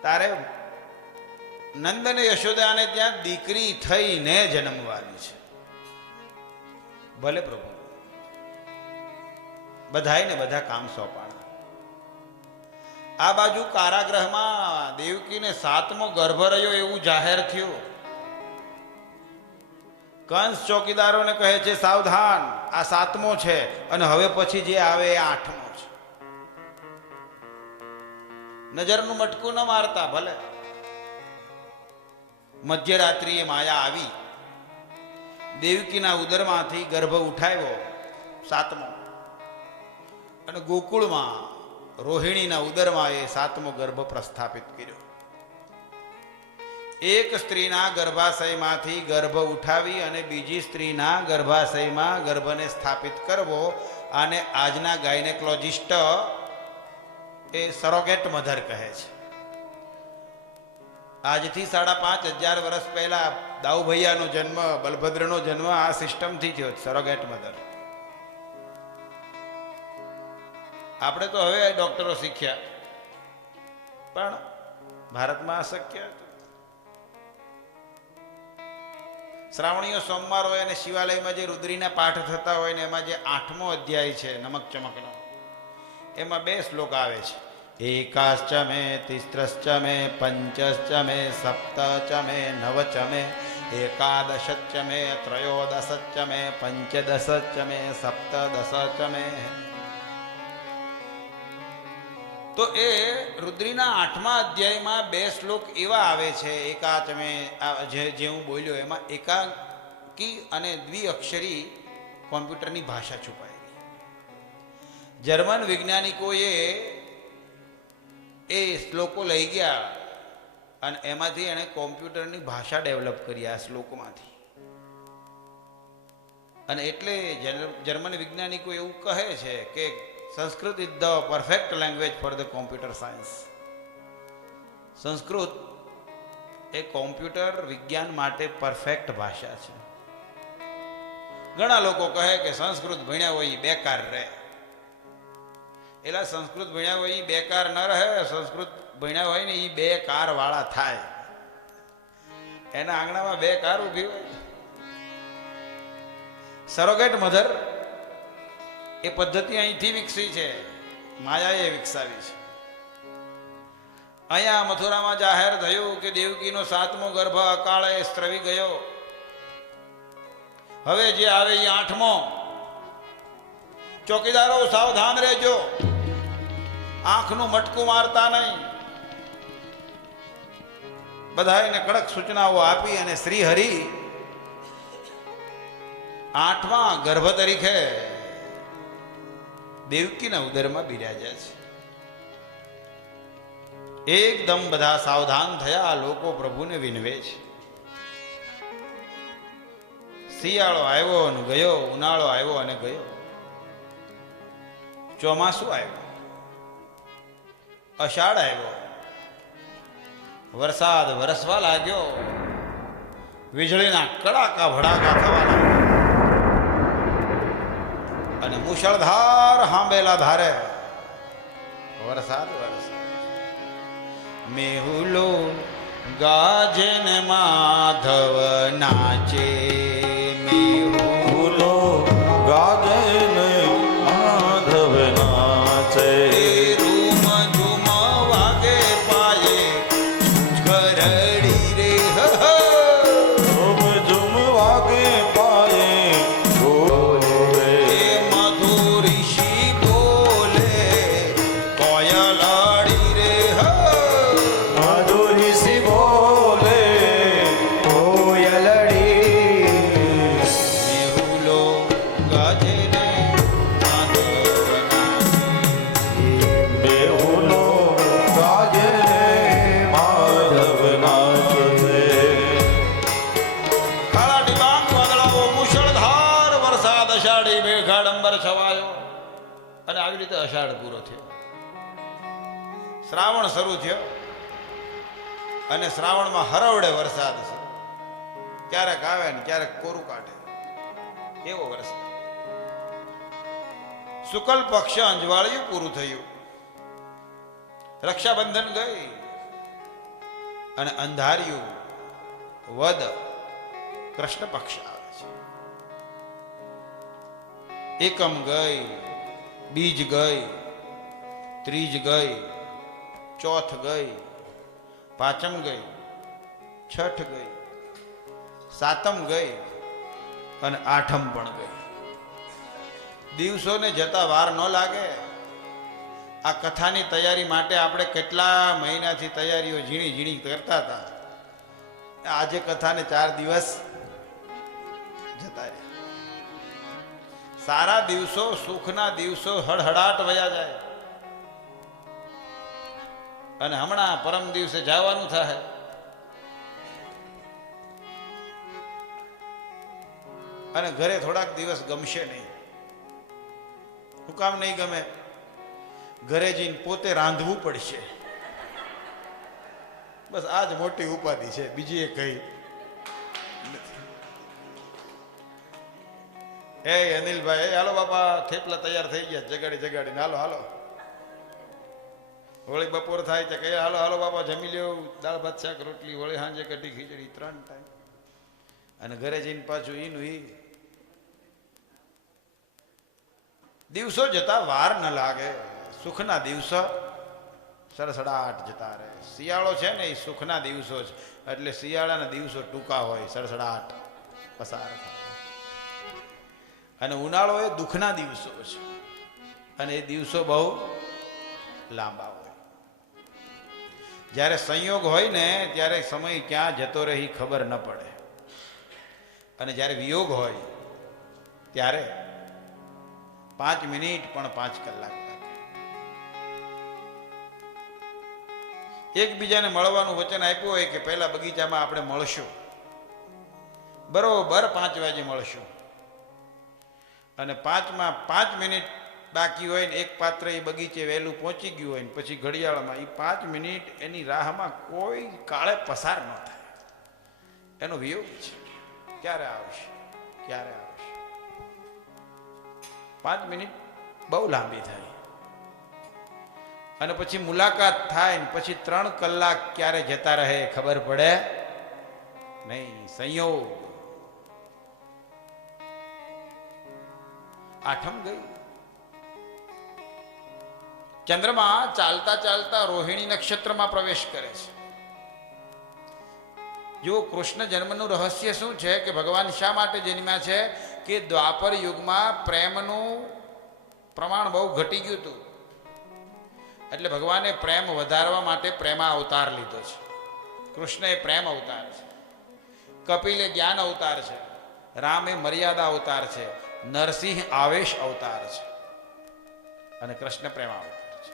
તારે નંદ અને યશોદાને ત્યાં દીકરી થઈને જન્મવાની છે. ભલે પ્રભુ. બધાયને બધા કામ સોંપાણા. આ બાજુ કારાગૃહમાં દેવકીને 7મો ગર્ભ રહ્યો એવું જાહેર થયું. કંસ ચોકીદારોને કહે છે, સાવધાન, આ 7મો છે અને હવે પછી જે આવે એ 8મો છે. નજરનું મટકું ન મારતા. ભલે. મધ્યરાત્રિએ માયા આવી, દેવકીના ઉદરમાંથી ગર્ભ ઉઠાવ્યો 7મો અને ગોકુળમાં રોહિણીના ઉદરમાં એ 7મો ગર્ભ પ્રસ્થાપિત કર્યો. એક સ્ત્રીના ગર્ભાશયમાંથી ગર્ભ ઉઠાવી અને બીજી સ્ત્રીના ગર્ભાશયમાં ગર્ભને સ્થાપિત કરવો, આને આજના ગાયનેકોલોજિસ્ટ એ સરોગેટ મધર કહે છે. આજથી 5,500 વર્ષ પહેલા દાઉભૈયાનો જન્મ, બલભદ્રનો જન્મ આ સિસ્ટમથી થયો, સરોગેટ મધર. આપણે તો હવે ડોક્ટરો શીખ્યા, પણ ભારતમાં અશક્ય હતું. શ્રાવણીય સોમવાર હોય અને શિવાલયમાં જે રુદ્રીના પાઠ થતા હોય ને એમાં જે 8મો અધ્યાય છે નમક ચમકનો, એમાં 2 શ્લોક આવે છે. એકાશ્ચ મે, તિસ્રશ્ચ મે, પંચશ્ચ મે, સપ્તચ મે, નવચ મે, એકાદશચ મે, ત્રયોદશચ મે, પંચદશચ મે, સપ્તદશચ મે. તો એ રુદ્રીના 8મા અધ્યાયમાં 2 શ્લોક એવા આવે છે. એકાચમે, જે હું બોલ્યો એમાં એકાકી અને દ્વિઅક્ષરી કોમ્પ્યુટરની ભાષા છુપાયેલી. જર્મન વૈજ્ઞાનિકોએ એ શ્લોકો લઈ ગયા અને એમાંથી એણે કોમ્પ્યુટરની ભાષા ડેવલપ કરી આ શ્લોકમાંથી. અને એટલે જર્મન વૈજ્ઞાનિકો એવું કહે છે કે Sanskrit is the perfect language for the computer science. Sanskrit A computer વિજ્ઞાન માટે પરફેક્ટ ભાષા છે. ઘણા લોકો કહે કે સંસ્કૃત ભણ્યા હોય એ બેકાર રહે. એટલે સંસ્કૃત ભણ્યા હોય એ બેકાર ન રહે. સંસ્કૃત ભણ્યા હોય ને એ 2 કાર વાળા થાય. એના આંગણામાં 2 કાર ઊભી હોય. સરોગેટ મધર એ પદ્ધતિ અહીંથી વિકસી છે, માયાએ વિકસાવી છે. અહીંયા મથુરામાં જાહેર થયું કે દેવકીનો 7મો ગર્ભ અકાળે સ્ત્રવી ગયો. હવે જે આવે એ 8મો. ચોકીદારો સાવધાન રહેજો, આંખનું મટકું મારતા નહીં. બધાને કડક સૂચનાઓ આપી અને શ્રી હરિ 8મા ગર્ભ તરીકે દેવકીના ઉદરમાં બિરાજ્યા છે. એકદમ બધા સાવધાન થયા. લોકો પ્રભુને વિનવે છે. શિયાળો આવ્યો અને ગયો, ઉનાળો આવ્યો અને ગયો, ચોમાસું આવ્યું, અષાઢ આવ્યો, વરસાદ વરસવા લાગ્યો, વીજળીના કડાકા ભડાકા થવા લાગ્યા અને મુશળધાર હાંબેલા ધારે વરસાદ વરસે. મેહુલો ગાજે ને માધવ નાચે, ફૂલો ગાજે ને માધવ નાચે, રૂમ ઝુમ વાગે પાયે ઘરડી રે ઝુમ ઝુમ વાગે પાયે બોલે, મધુર ઋષિ બોલે કોયલાડી રે મધુરી સી બોલે કોયલડી. મેહુલો ગાજે ને માધવ નાચે. બેહુલો ગાજે ને માધવ નાચે, કાળા ડિબાંગ વાદળાઓ, મુશળધાર વરસાદ, અષાઢી મેઘાડંબર છવાયો અને આવી રીતે અષાઢ પૂરો થયો. શ્રાવણ શરૂ થયો અને શ્રાવણમાં હરવડે વરસાદ છે. ક્યારેક આવે ને ક્યારેક કોરું કાઢે એવો વરસાદ. શુક્લ પક્ષ અંજવાળિયું પૂરું થયું. રક્ષાબંધન ગઈ અને અંધારિયું વદ કૃષ્ણ પક્ષ આવે છે. એકમ ગઈ, બીજ ગઈ, ત્રીજ ગઈ, ચોથ ગઈ, પાંચમ ગઈ, છઠ ગઈ, સાતમ ગઈ અને આઠમ પણ ગઈ. દિવસોને જતા વાર ન લાગે. આ કથાની તૈયારી માટે આપણે કેટલા મહિનાથી તૈયારીઓ ઝીણી ઝીણી કરતા હતા. આજે કથાને 4 દિવસ જતા રહ્યા. સારા દિવસો, સુખના દિવસો હળહળાટ વયા જાય અને હમણાં પરમ દિવસે જવાનું થાય. અને ઘરે થોડાક દિવસ ગમશે નહીં. શું કામ નહીં ગમે? ઘરે જઈને પોતે રાંધવું પડશે. બસ આ જ મોટી ઉપાધિ છે, બીજી એ કઈ એ અનિલભાઈ, હાલો બાપા થેપલા તૈયાર થઈ ગયા, જગાડી જગાડીને હાલો હાલો. વળી બપોર થાય તો કહીએ હાલો હાલો બાપા જમી લેવું, દાળ ભાત શાક રોટલી, વળી સાંજે કઢી ખીચડી, 3 ટાઈમ. અને ઘરે જઈને પાછું ઈનું ઈ. દિવસો જતા વાર ન લાગે. સુખના દિવસો સડસડાટ જતા રહે. શિયાળો છે ને એ સુખના દિવસો છે, એટલે શિયાળાના દિવસો ટૂંકા હોય, સડસડાટ પસાર થાય. અને ઉનાળો એ દુઃખના દિવસો છે અને એ દિવસો બહુ લાંબા હોય. જ્યારે સંયોગ હોય ને ત્યારે સમય ક્યાં જતો રહે ખબર ન પડે, અને જ્યારે વિયોગ હોય ત્યારે 5 મિનિટ પણ 5 કલાક લાગે. એકબીજાને મળવાનું વચન આપ્યું હોય કે પહેલા બગીચામાં આપણે મળશું, બરોબર 5 વાગે મળશું, અને 5માં 5 મિનિટ બાકી હોય ને એક પાત્ર એ બગીચે વહેલું પહોંચી ગયું હોય ને પછી ઘડિયાળમાં એ 5 મિનિટ એની રાહમાં કોઈ કાળે પસાર ન થાય. એનો વિયોગ છે. ક્યારે આવશે, ક્યારે આવશે? 5 મિનિટ બહુ લાંબી થાય. અને પછી મુલાકાત થાય ને પછી 3 કલાક ક્યારે જતા રહે ખબર પડે નહીં. સંયોગ. આઠમ ગઈ, ચંદ્રમા ચાલતા ચાલતા રોહિણી નક્ષત્રમાં પ્રવેશ કરે છે. જો કૃષ્ણ જન્મનું રહસ્ય શું છે કે ભગવાન શા માટે જન્મ્યા છે કે દ્વાપર યુગમાં પ્રેમનું પ્રમાણ બહુ ઘટી ગયું હતું, એટલે ભગવાને પ્રેમ વધારવા માટે પ્રેમા અવતાર લીધો છે. કૃષ્ણ એ પ્રેમ અવતાર છે, કપિલ એ જ્ઞાન અવતાર છે, રામ એ મર્યાદા અવતાર છે, નરસિંહ આવેશ અવતાર છે અને કૃષ્ણ પ્રેમ અવતાર છે.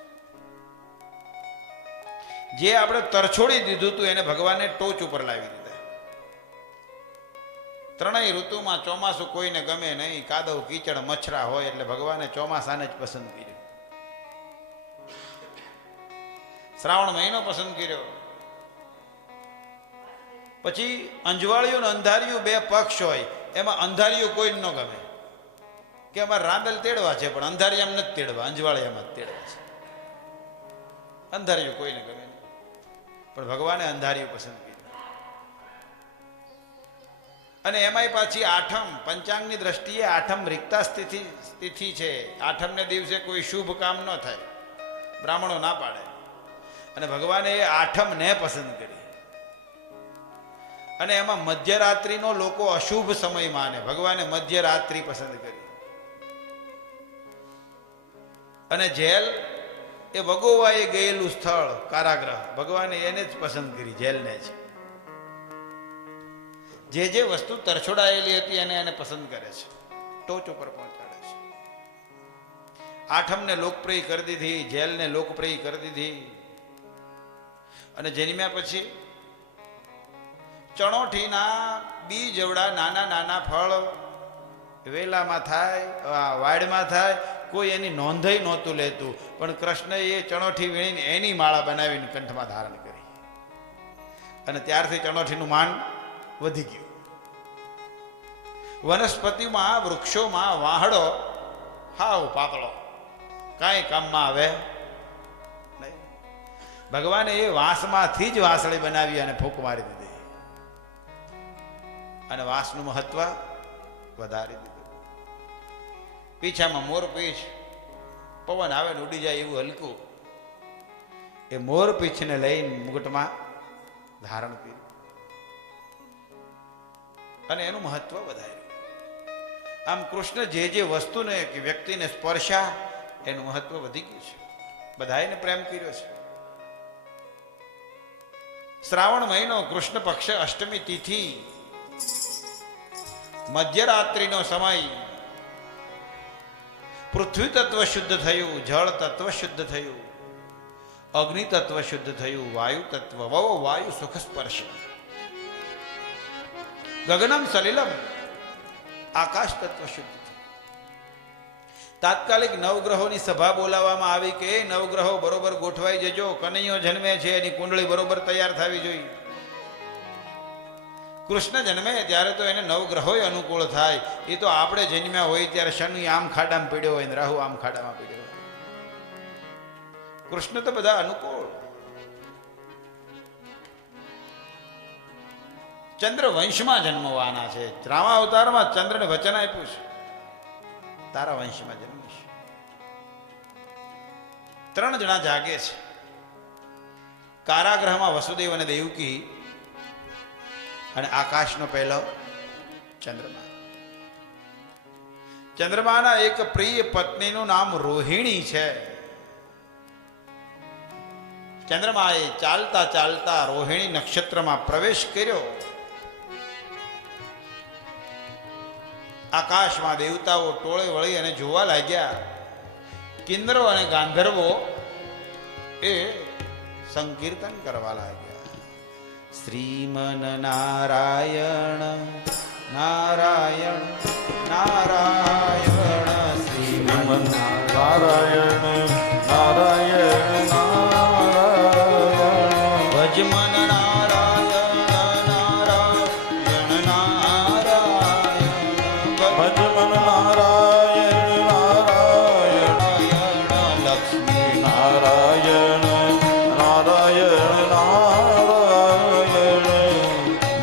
જે આપણે તરછોડી દીધું હતું એને ભગવાને ટોચ ઉપર લાવી દીધા. ત્રણેય ઋતુમાં ચોમાસું કોઈને ગમે નહીં, કાદવ કીચડ મચ્છરા હોય, એટલે ભગવાને ચોમાસાને જ પસંદ કર્યો. શ્રાવણ મહિનો પસંદ કર્યો. પછી અંજવાળિયું ને અંધારિયું બે પક્ષ હોય, એમાં અંધારિયું કોઈ ન ગમે કે અમારે રાંદલ તેડવા છે, પણ અંધારિયામાં નથી તેડવા, અંજવાળિયામાં જ તેડવા છે. અંધારિયું કોઈને ગમે નહીં, પણ ભગવાને અંધારિયું પસંદ કર્યું. અને એમાંય પાછી આઠમ, પંચાંગની દ્રષ્ટિએ આઠમ રિક્તા તિથિ છે. આઠમને દિવસે કોઈ શુભ કામ ન થાય, બ્રાહ્મણો ના પાડે, અને ભગવાને એ આઠમને પસંદ કરી. અને એમાં મધ્યરાત્રિનો લોકો અશુભ સમય માને, ભગવાને મધ્યરાત્રિ પસંદ કરી. અને જેલ એ વગોવાએ ગયેલું સ્થળ, કારાગૃહ, ભગવાને એને જ પસંદ કરી, જેલને જ. જે વસ્તુ તરછોડાયેલી હતી એને પસંદ કરે છે, ટોચ ઉપર પહોંચાડે છે. આઠમને લોકપ્રિય કરી દીધી, જેલને લોકપ્રિય કરી દીધી. અને જન્મ્યા પછી ચણોઠીના બી જેવડા નાના નાના ફળ વેલામાં થાય, વાડમાં થાય, કોઈ એની નોંધઈ નહોતું લેતું, પણ કૃષ્ણએ ચણોઠી વીણીને એની માળા બનાવીને કંઠમાં ધારણ કરી. અને ત્યારથી ચણોઠીનું માન વધી ગયું. વનસ્પતિમાં, વૃક્ષોમાં વાહડો હાવ પાતળો, કાંઈ કામમાં આવે નહીં. ભગવાને એ વાંસમાંથી જ વાંસળી બનાવી અને ફૂંક મારી દીધી, અને વાંસનું મહત્વ વધારી દીધું. પીછામાં મોર પીછ, પવન આવે ને ઉડી જાય એવું હલકું, એ મોર પીછને લઈને મુગટમાં ધારણ કર્યું અને એનું મહત્વ વધાર્યું. આમ કૃષ્ણ જે વસ્તુને કે વ્યક્તિને સ્પર્શા, એનું મહત્વ વધી ગયું છે, બધાને પ્રેમ કર્યો છે. શ્રાવણ મહિનો, કૃષ્ણ પક્ષ, અષ્ટમી તિથિ, મધ્યરાત્રિનો સમય. પૃથ્વી તત્વ શુદ્ધ થયું, જળ તત્વ શુદ્ધ થયું, અગ્નિ તત્વ શુદ્ધ થયું, વાયુ તત્વ, વાયુ સુખ સ્પર્શ, ગગનમ સલિલમ, આકાશ તત્વ શુદ્ધ થયું. તાત્કાલિક નવગ્રહોની સભા બોલાવવામાં આવી કે એ નવગ્રહો બરોબર ગોઠવાઈ જજો, કનૈયો જન્મે છે એની કુંડળી બરોબર તૈયાર થવી જોઈએ. કૃષ્ણ જન્મે ત્યારે તો એને નવગ્રહોય અનુકૂળ થાય. એ તો આપણે જન્મ્યા હોય ત્યારે શનિ આમ ખાડામાં પીડ્યો હોય ને રાહુ આમ ખાડામાં પીડ્યો હોય. કૃષ્ણ તો બધા અનુકૂળ. ચંદ્ર વંશમાં જન્મવાના છે. રામા અવતારમાં ચંદ્રને વચન આપ્યું છે, તારા વંશમાં જન્મીશ. 3 જણા જાગે છે. કારાગૃહમાં વસુદેવ અને દેવકી, અને આકાશનો પહેલો ચંદ્રમા. ચંદ્રમાના એક પ્રિય પત્નીનું નામ રોહિણી છે. ચંદ્રમાએ ચાલતા ચાલતા રોહિણી નક્ષત્રમાં પ્રવેશ કર્યો. આકાશમાં દેવતાઓ ટોળે વળી અને જોવા લાગ્યા. કિન્નરો અને ગાંધર્વો એ સંકીર્તન કરવા લાગ્યા. શ્રીમન નારાયણ નારાયણ નારાયણ, શ્રીમન નારાયણ નારાયણ નારાયણ, ભજમન નારાયણ નારાયણ નારાયણ, ભજમન નારાયણ નારાયણ, લક્ષ્મી નારાયણ નારાયણ નારાયણ,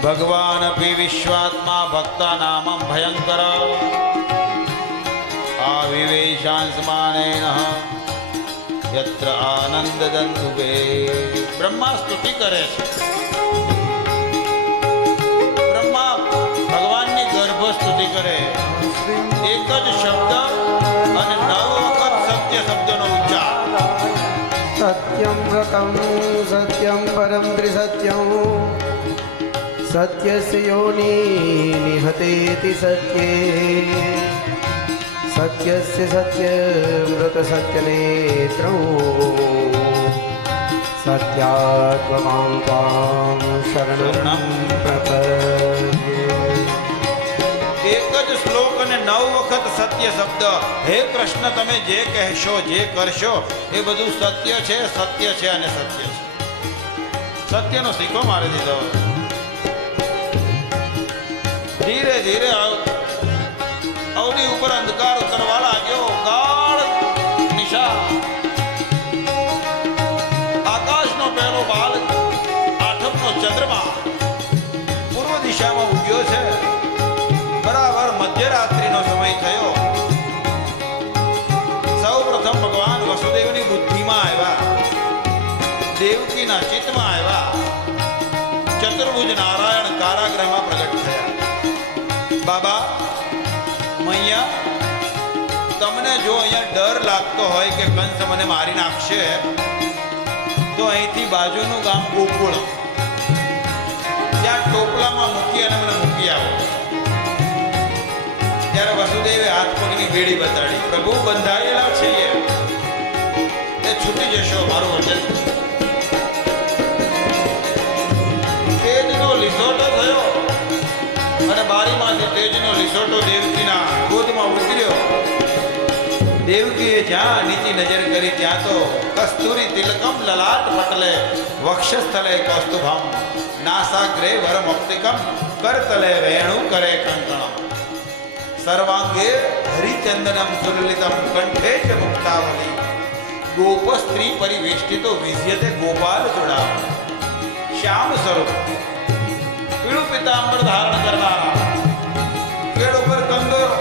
ભગવાન અપી વિશ્વાત્મા ભક્તા નામં ભયંકર આવિવેશાંસમાનેન યત્ર આનંદ દંદુભે. બ્રહ્મા સ્તુતિ કરે છે. બ્રહ્મા ભગવાનની ગર્ભ સ્તુતિ કરે. એક જ શબ્દ અને 9 વખત સત્ય શબ્દનો ઉચ્ચાર. સત્યમ વ્રતમ સત્યમ પરમ ત્રિસત્યમ સત્યસ્ય યોનિ નિહતેતિ સત્યે સત્યસ્ય સત્યવ્રત સત્યનેત્રં સત્યાત્મકાં ત્વાં શરણં પ્રપદ્યે. એક જ શ્લોક અને 9 વખત સત્ય શબ્દ. હે કૃષ્ણ, તમે જે કહેશો, જે કરશો એ બધું સત્ય છે, સત્ય છે અને સત્ય છે. સત્યનો શીખો મારી દીધો. ધીરે ધીરે અવની ઉપર અંધકાર ઉતરવા લાગ્યો. ગાઢ નિશા. આકાશનો પહેલો બાલ, આઠમનો ચંદ્રમા પૂર્વ દિશામાં ઉગ્યો છે. બરાબર મધ્યરાત્રિનો સમય થયો. સૌ પ્રથમ ભગવાન વસુદેવની બુદ્ધિમાં આવ્યા, દેવકીના ચિત્તમાં આવ્યા. ચતુર્ભુજ નારાયણ કારાગૃહમાં પ્રગટ થયા. બાબા મૈયા, તમને જો અહીંયા ડર લાગતો હોય કે કંસ મને મારી નાખશે, તો અહીંથી બાજુનું ગામ ગોકુળ, ત્યાં ટોપલામાં મૂકી અને મને મૂકી આવો. ત્યારે વસુદેવે હાથ પગની બેડી બતાડી. પ્રભુ, બંધાયેલા છીએ, એ છૂટી જશો, મારું વચન. તેજનો લીસોટો થયો અને બારીમાંથી તેજનો લીસોટો દેવકીના ગોદમાં ઉતર્યો. દેવકીએ જ્યાં નીચી નજર કરી ત્યાં તો કસ્તુરી તિલકમ લલાટ પટલે વક્ષસ્થલે કૌસ્તુભમ નાસાગ્રે વરમૌક્તિકમ કરતલે વેણુ કરે કંકણમ સર્વાંગે હરિચંદનમ સુલલિતમ કંઠે ચ મુક્તાવલી ગોપ સ્ત્રી પરિવેષ્ટિતો વિઝ્યતે ગોપાલ જોડા. શ્યામ સ્વરૂપ, પીળું પિતાંબર ધારણ કરનારા, કેળ ઉપર કંદોરો,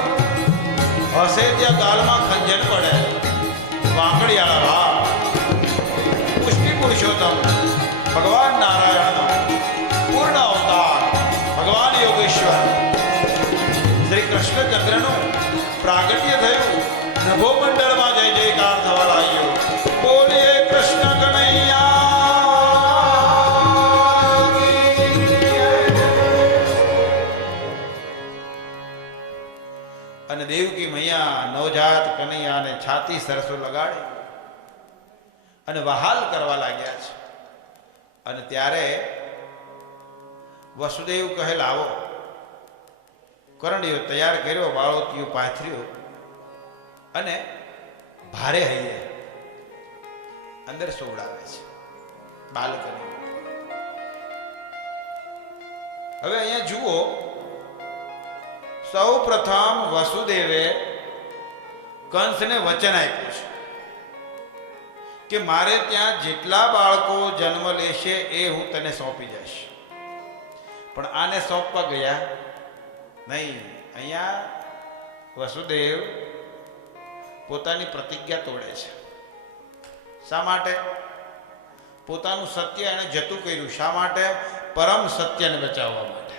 હસે ત્યાં ગાલમાં ખંજન પડે, વાંકડિયાળા ભાવ, પુષ્ટિ પુરુષોત્તમ ભગવાન નારાયણનો પૂર્ણ અવતાર ભગવાન યોગેશ્વર શ્રી કૃષ્ણચંદ્રનું પ્રાગટ્ય થયું. નભો મંડળમાં જય જયકાર થવા લાગ્યો. બોલીએ કૃષ્ણ કનૈયા. અને દેવકી મૈયા નવજાત કનૈયાને છાતી સરસો લગાડી અને વહાલ કરવા લાગ્યા છે. અને ત્યારે વસુદેવ કહે, લાવો. કરંડિયો તૈયાર કર્યો, બાળોતિયું પાથર્યું અને ભારે હૈયે અંદર સોવડાવે છે બાલકની. હવે અહીંયા જુઓ, સૌ પ્રથમ વસુદેવે કંસને વચન આપ્યું છે કે મારે ત્યાં જેટલા બાળકો જન્મ લેશે એ હું તને સોંપી જઈશ. પણ આને સોંપવા ગયા નહીં. અહીંયા વસુદેવ પોતાની પ્રતિજ્ઞા તોડે છે. શા માટે? પોતાનું સત્ય એને જતું કર્યું. શા માટે? પરમ સત્યને બચાવવા માટે.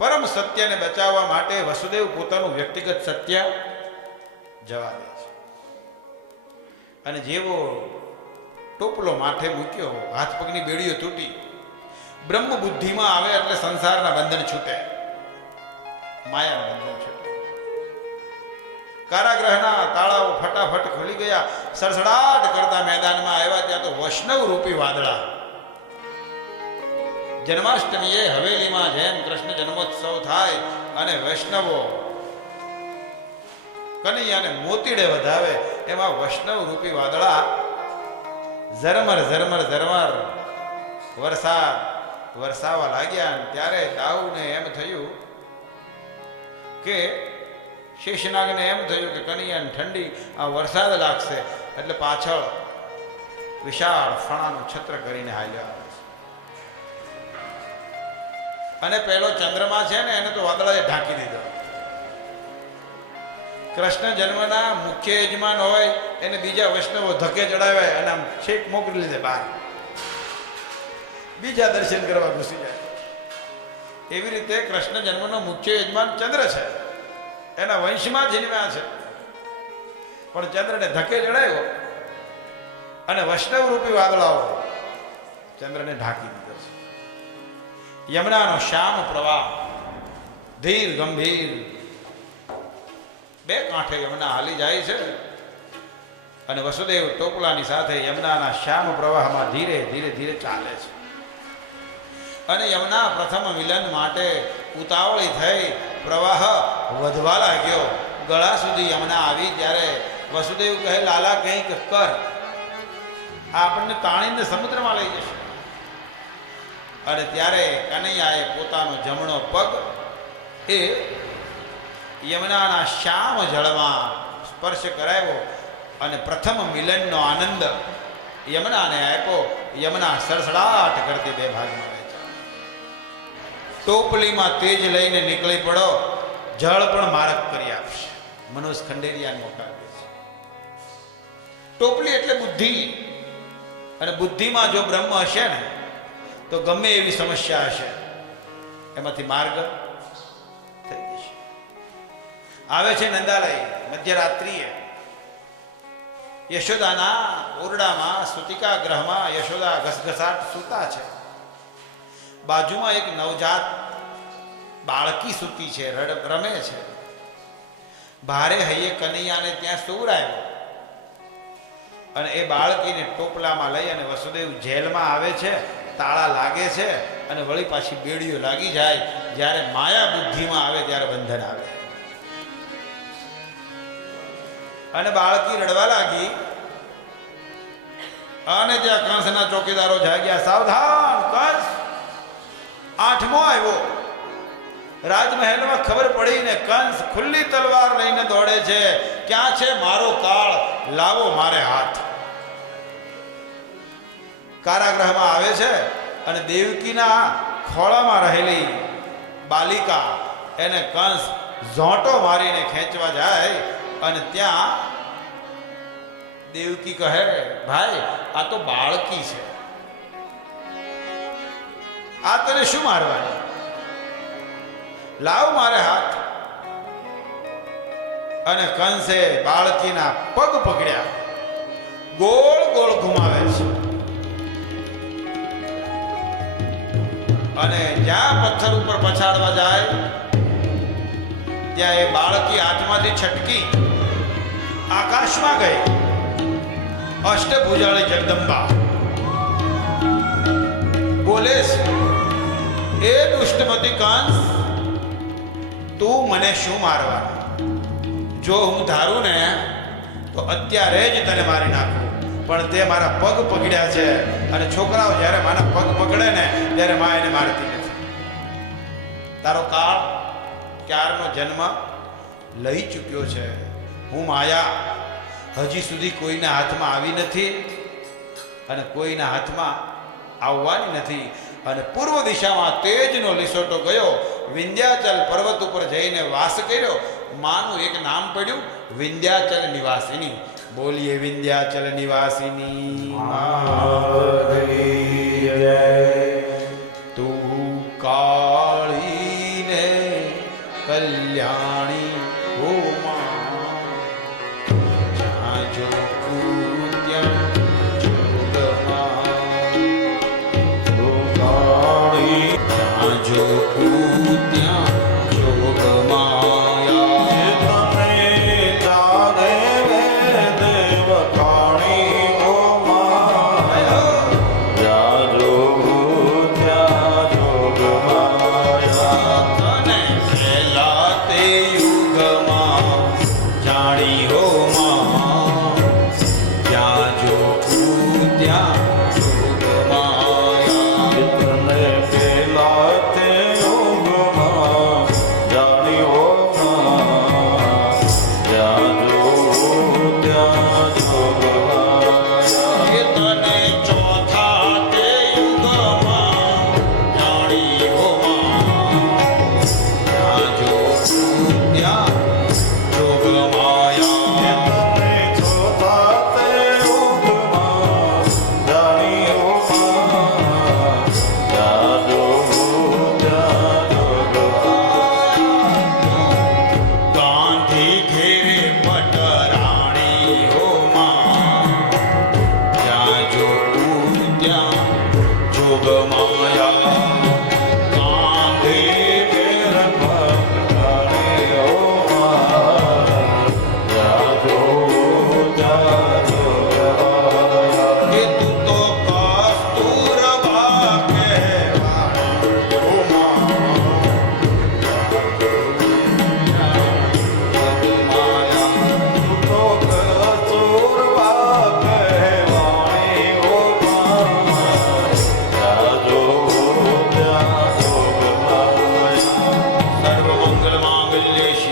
પરમ સત્યને બચાવવા માટે વસુદેવ પોતાનું વ્યક્તિગત સત્ય જવા દે છે. અને જેવો ટોપલો માથે મૂક્યો, હાથ પગની બેડીઓ તૂટી, બ્રહ્મ બુદ્ધિમાં આવે એટલે સંસારના બંધન છૂટે, માયાના બંધન છૂટે. કારાગૃહના તાળાઓ ફટાફટ ખુલી ગયા. સડસડાટ કરતા મેદાનમાં આવ્યા ત્યાં તો વૈષ્ણવ રૂપી વાદળા. જન્માષ્ટમીએ હવેલીમાં જેમ કૃષ્ણ જન્મોત્સવ થાય અને વૈષ્ણવો કનૈયાને મોતીડે વધાવે, એમાં વૈષ્ણવ રૂપી વાદળા ઝરમર ઝરમર ઝરમર વરસાદ વરસાવા લાગ્યા. ત્યારે દાઉને એમ થયું કે શેષનાગને એમ થયું કે કનૈયાને ઠંડી આ વરસાદ લાગશે, એટલે પાછળ વિશાળ ફણાનું છત્ર કરીને હાલ્યા. અને પેલો ચંદ્રમા છે ને, એને તો વાદળાએ ઢાંકી દીધો. કૃષ્ણ જન્મના મુખ્ય યજમાન હોય એને બીજા વૈષ્ણવો ધકે ચડાવ્યા અને આમ છેક મોકલી લીધે બહાર, બીજા દર્શન કરવા ઘૂસી જાય. એવી રીતે કૃષ્ણ જન્મનો મુખ્ય યજમાન ચંદ્ર છે, એના વંશમાં જન્મ્યા છે, પણ ચંદ્રને ધકે ચડાવ્યો અને વૈષ્ણવ રૂપી વાદળાઓ ચંદ્રને ઢાંકી દીધો છે. યમુનાનો શ્યામ પ્રવાહ ધીર ગંભીર બે કાંઠે યમુના હાલી જાય છે અને વસુદેવ ટોપલાની સાથે યમુનાના શ્યામ પ્રવાહમાં ધીરે ધીરે ધીરે ચાલે છે. અને યમુના પ્રથમ મિલન માટે ઉતાવળી થઈ પ્રવાહ વધવા લાગ્યો. ગળા સુધી યમુના આવી ત્યારે વસુદેવ કહે, લાલા કંઈક કર, આપણને તાણીને સમુદ્રમાં લઈ જશે. અને ત્યારે કનૈયાએ પોતાનો જમણો પગ એ યમુનાના શ્યામ જળમાં સ્પર્શ કરાવ્યો અને પ્રથમ મિલનનો આનંદ યમુનાને આપ્યો. યમુના સડસડાટ કરતી બે ભાગમાં રહે છે. ટોપલીમાં તેજ લઈને નીકળી પડો, જળ પણ મારક કરી આપશે. મનોજ ખંડેરિયાને મોકલાવે છે. ટોપલી એટલે બુદ્ધિ, અને બુદ્ધિમાં જો બ્રહ્મ હશે ને તો ગમે એવી સમસ્યા હશે એમાંથી માર્ગ થઈ જશે. આવે છે નંદાલય મધ્યરાત્રિએ યશોદાના ઓરડામાં સુતિકા ગ્રહમાં યશોદા ઘસઘસાટ સૂતા છે. બાજુમાં એક નવજાત બાળકી સૂતી છે, રમે છે. ભારે હૈયે કનૈયાને ત્યાં સુવડાવ્યો અને એ બાળકીને ટોપલામાં લઈ અને વસુદેવ જેલમાં આવે છે. તાળા લાગે છે અને વળી પાછી બેડીઓ લાગી જાય. જ્યારે માયા બુદ્ધિમાં આવે ત્યારે બંધન આવે અને બાળકી રડવા લાગી. અને ત્યાં કંસના ચોકીદારો જાગ્યા, સાવધાન કંસ, આઠમો આવ્યો. રાજમહેલમાં ખબર પડીને કંસ ખુલ્લી તલવાર લઈને દોડે છે. ક્યાં છે મારો કાળ, લાવો મારે હાથ. કારાગૃહમાં આવે છે અને દેવકીના ખોળામાં રહેલી બાલિકા એને કંસ ઝોંટો મારીને ખેંચવા જાય અને ત્યાં દેવકી કહે, ભાઈ આ તો બાળકી છે, આ તને શું મારવાની, લાવ મારે હાથ. અને કંસે બાળકીના પગ પકડ્યા, ગોળ ગોળ ઘુમાવે છે અને જ્યાં પથ્થર ઉપર પછાડવા જાય ત્યાં એ બાળકી હાથમાંથી છટકી આકાશમાં ગઈ. અષ્ટભુજાળી જગદંબા બોલે છે, એ દુષ્ટમતી કંસ, તું મને શું મારવાનો? જો હું ધારું ને તો અત્યારે જ તને મારી નાખું, પણ તે મારા પગ પકડ્યા છે અને છોકરાઓ જ્યારે મારા પગ પકડે ને ત્યારે મા એને મારતી નથી. તારો કાળ ક્યારનો જન્મ લઈ ચૂક્યો છે. હું માયા હજી સુધી કોઈના હાથમાં આવી નથી અને કોઈના હાથમાં આવવાની નથી. અને પૂર્વ દિશામાં તેજનો લીસોટો ગયો, વિંધ્યાચલ પર્વત ઉપર જઈને વાસ કર્યો. માનું એક નામ પડ્યું, વિંધ્યાચલ નિવાસિની. બોલીએ વિંધ્યાચલ નિવાસિની તું કાળીને કલ્યાણી હો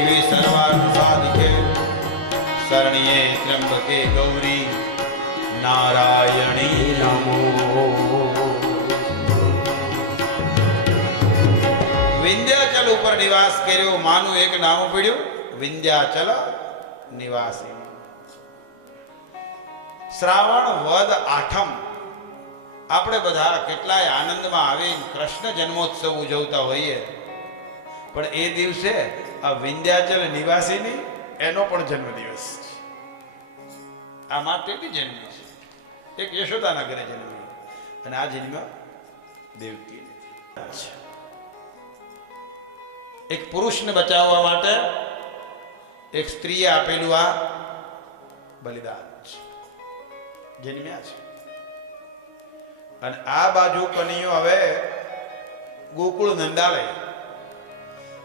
દેવી સર્વાર્થ સાધિકે શરણ્યે ત્ર્યંબકે ગૌરી નારાયણી નમો વિંધ્યાચલ ઉપર નિવાસ કર્યો. માનું એક નામ પડ્યું વિંધ્યાચલ નિવાસી. શ્રાવણ વદ આઠમ આપણે બધા કેટલાય આનંદમાં આવી કૃષ્ણ જન્મોત્સવ ઉજવતા હોઈએ, પણ એ દિવસે આ વિંધ્યાચલ નિવાસીની એનો પણ જન્મદિવસ છે. આ માટેની જન્મી છે. એક યશોદાના ઘરે જન્મી અને આ જન્મ દેવકી. એક પુરુષને બચાવવા માટે એક સ્ત્રીએ આપેલું આ બલિદાન છે. જન્મ્યા છે. અને આ બાજુ કનૈયો હવે ગોકુળ નંદાલય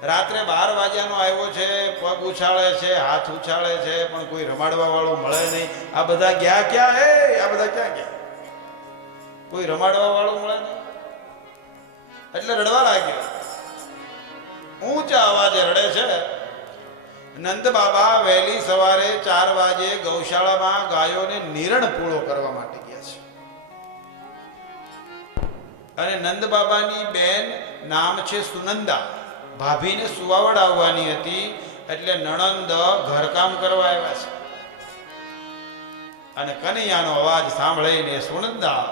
રાત્રે 12 વાગ્યાનો આવ્યો છે. પગ ઉછાળે છે, હાથ ઉછાળે છે, પણ કોઈ રમાડવા વાળો મળે નહીં. આ બધા ગયા ક્યાં? હે આ બધા ક્યાં ગયા? કોઈ રમાડવા વાળો મળે નહીં. એટલે રડવા લાગ્યો. ઊંચા અવાજે રડે છે. નંદ બાબા વહેલી સવારે 4 વાગે ગૌશાળામાં ગાયોને નિરણ પૂળો કરવા માટે ગયા છે. અને નંદ બાબાની બેન નામ છે સુનંદા. ભાભીને સુવાવડાવવાની હતી એટલે નણંદ ઘરકામ કરવા આવ્યા છે. અને કનૈયાનો અવાજ સાંભળીને સુનંદા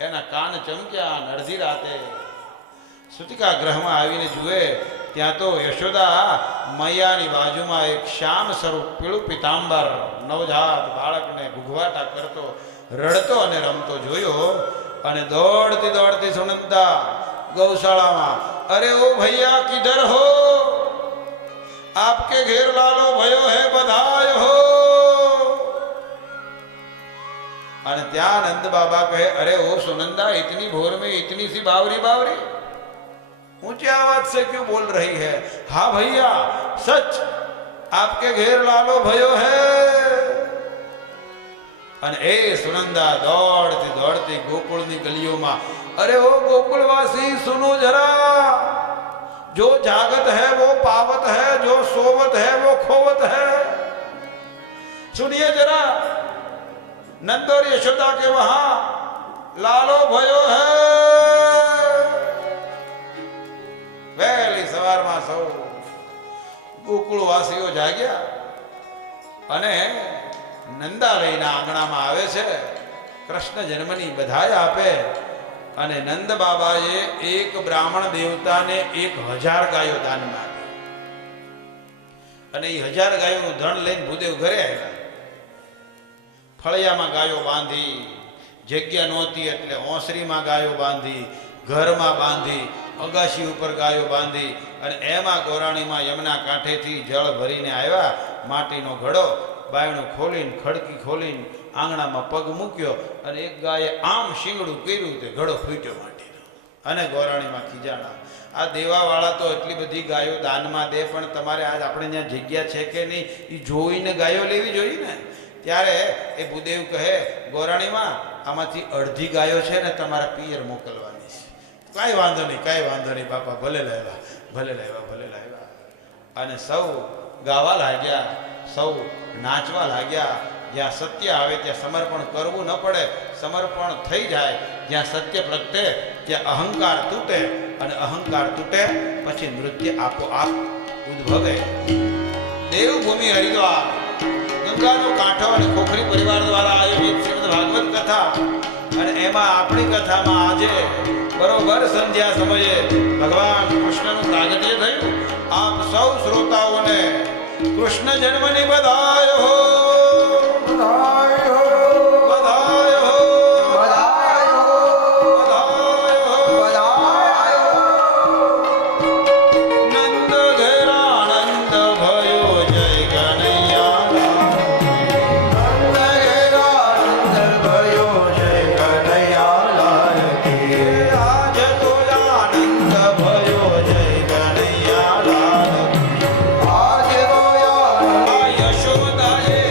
એના કાન ચમક્યા. અડધી રાતે સુતિકા ગ્રહમાં આવીને જુએ ત્યાં તો યશોદા મૈયાની બાજુમાં એક શ્યામ સ્વરૂપ પીળું પિતાંબર નવજાત બાળકને ઘૂઘવાટા કરતો રડતો અને રમતો જોયો. અને દોડતી દોડતી સુનંદા ગૌશાળામાં, અરે ઓ ભૈયા કિધર હો, आपके घेर लालो भयो है बधाई हो. અને ત્યાં નંદ બાબા કહે, અરે ઓ सुनंदा, इतनी भोर में इतनी सी बावरी बावरी ऊंचे आवाज से क्यों बोल रही है? हाँ भैया सच, आपके घेर लालो भयो है. અને એ સુનંદા દોડતી દોડતી ગોકુળની ગલીઓમાં, અરે ઓ गोकुलवासी सुनो जरा, जो जागत है वो पावत है, जो सोवत है वो खोवत है. सुनिए जरा, नंद और यशोदा के वहां लालो भयो है. वहेली सवाરમાં સૌ ગોકુળવાસીઓ જાગ્યા અને નંદાલયના આંગણામાં આવે છે. કૃષ્ણ જન્મની બધાઈ આપે. અને નંદ બાબાએ એક બ્રાહ્મણ દેવતાને 1000 ગાયો દાનમાં આપી. અને એ 1000 ગાયોનું ધન લઈને ભૂદેવ ઘરે આવ્યા. ફળિયામાં ગાયો બાંધી, જગ્યા નહોતી એટલે ઓસરીમાં ગાયો બાંધી, ઘરમાં બાંધી, અગાશી ઉપર ગાયો બાંધી. અને એમાં ગોરાણીમાં યમુના કાંઠેથી જળ ભરીને આવ્યા. માટીનો ઘડો, બાયણું ખોલીને ખડકી ખોલીને આંગણામાં પગ મૂક્યો અને એક ગાયે આમ શીંગડું કર્યું, તે ઘડો ફૂટ્યો માટીનો. અને ગોરાણીમાં ખીજાણા. આ દેવાવાળા તો એટલી બધી ગાયો દાનમાં દે, પણ તમારે આજ આપણે ત્યાં જગ્યા છે કે નહીં એ જોઈને ગાયો લેવી જોઈએ ને. ત્યારે એ ભૂદેવ કહે, ગોરાણીમાં આમાંથી અડધી ગાયો છે ને તમારા પિયર મોકલવાની છે. કાંઈ વાંધો નહીં, કાંઈ વાંધો નહીં બાપા, ભલે લાવ્યા, ભલે લાવ્યા, ભલે લાવ્યા. અને સૌ ગાવા લાગ્યા, સૌ નાચવા લાગ્યા. જ્યાં સત્ય આવે ત્યાં સમર્પણ કરવું ન પડે, સમર્પણ થઈ જાય. જ્યાં સત્ય પ્રગટે ત્યાં અહંકાર તૂટે, અને અહંકાર તૂટે પછી નૃત્ય આપોઆપ ઉદ્ભવે. દેવભૂમિ હરિદ્વાર, ગંગાનો કાંઠો અને ખોખરી પરિવાર દ્વારા આયોજિત શ્રીમદ ભાગવત કથા. અને એમાં આપણી કથામાં આજે બરોબર સંધ્યા સમયે ભગવાન કૃષ્ણનું પ્રાગટ્ય થયું. આપ સૌ શ્રોતાઓને કૃષ્ણ જન્મની બધાઈ હો, બધાઈ હો, બધાઈ હો, બધાઈ હો, બધાઈ હો. બધાઈ હો. નંદ ઘેરા નંદ ભયો જય કનૈયા. નંદ ઘેરા નંદ ભયો જય કનૈયાલાલ કી. આજ તો આનંદ ભયો જય કનૈયા લાલ. આજ રોયા આ યશોદાએ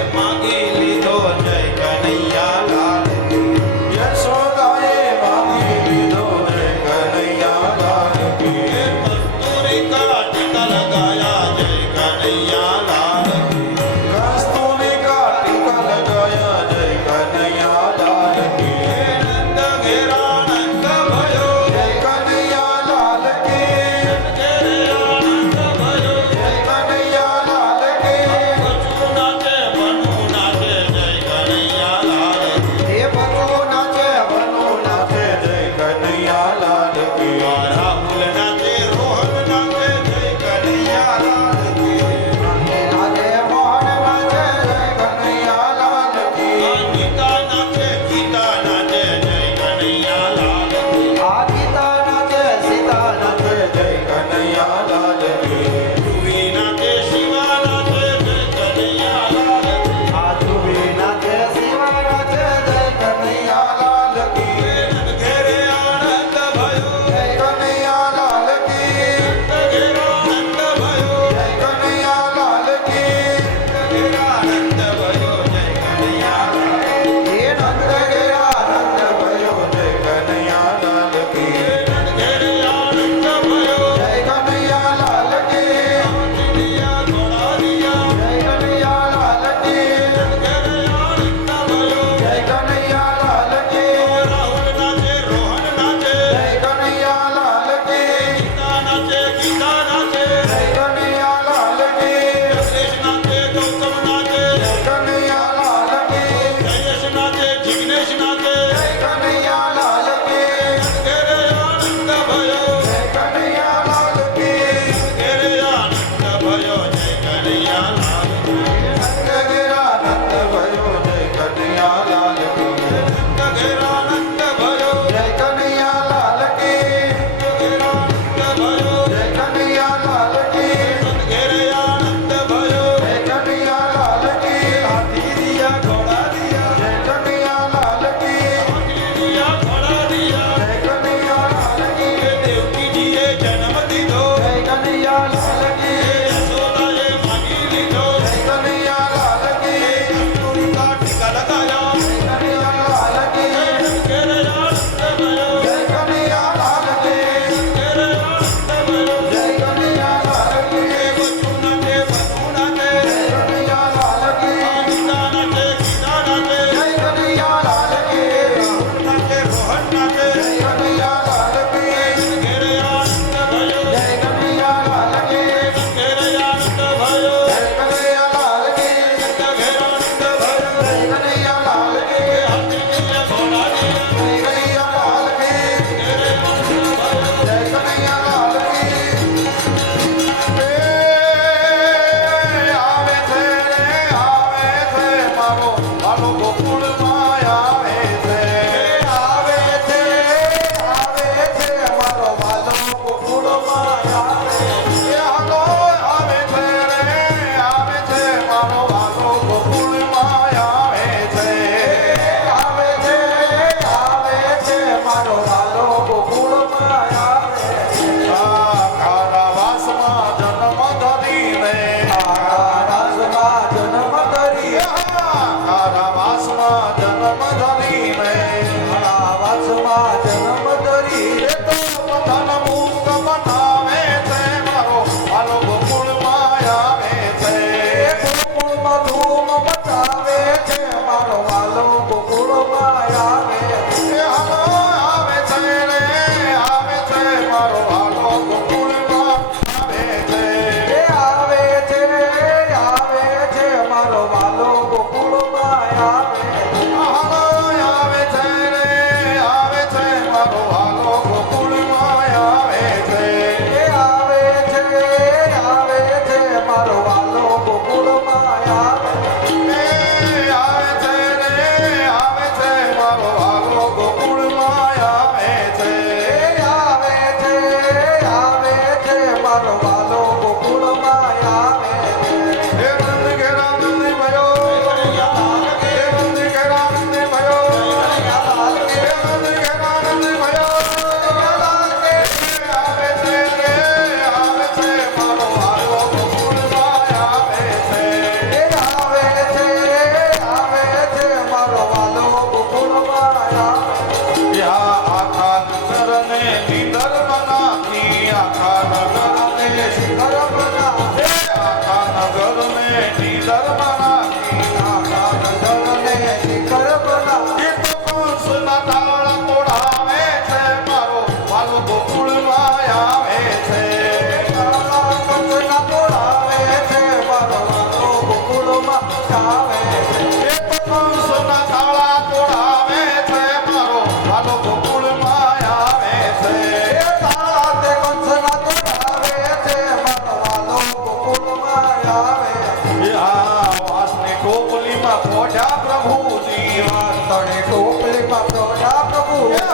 પોઢા પ્રભુજી વાસણે ટોપલીમાં પોઢા પ્રભુજી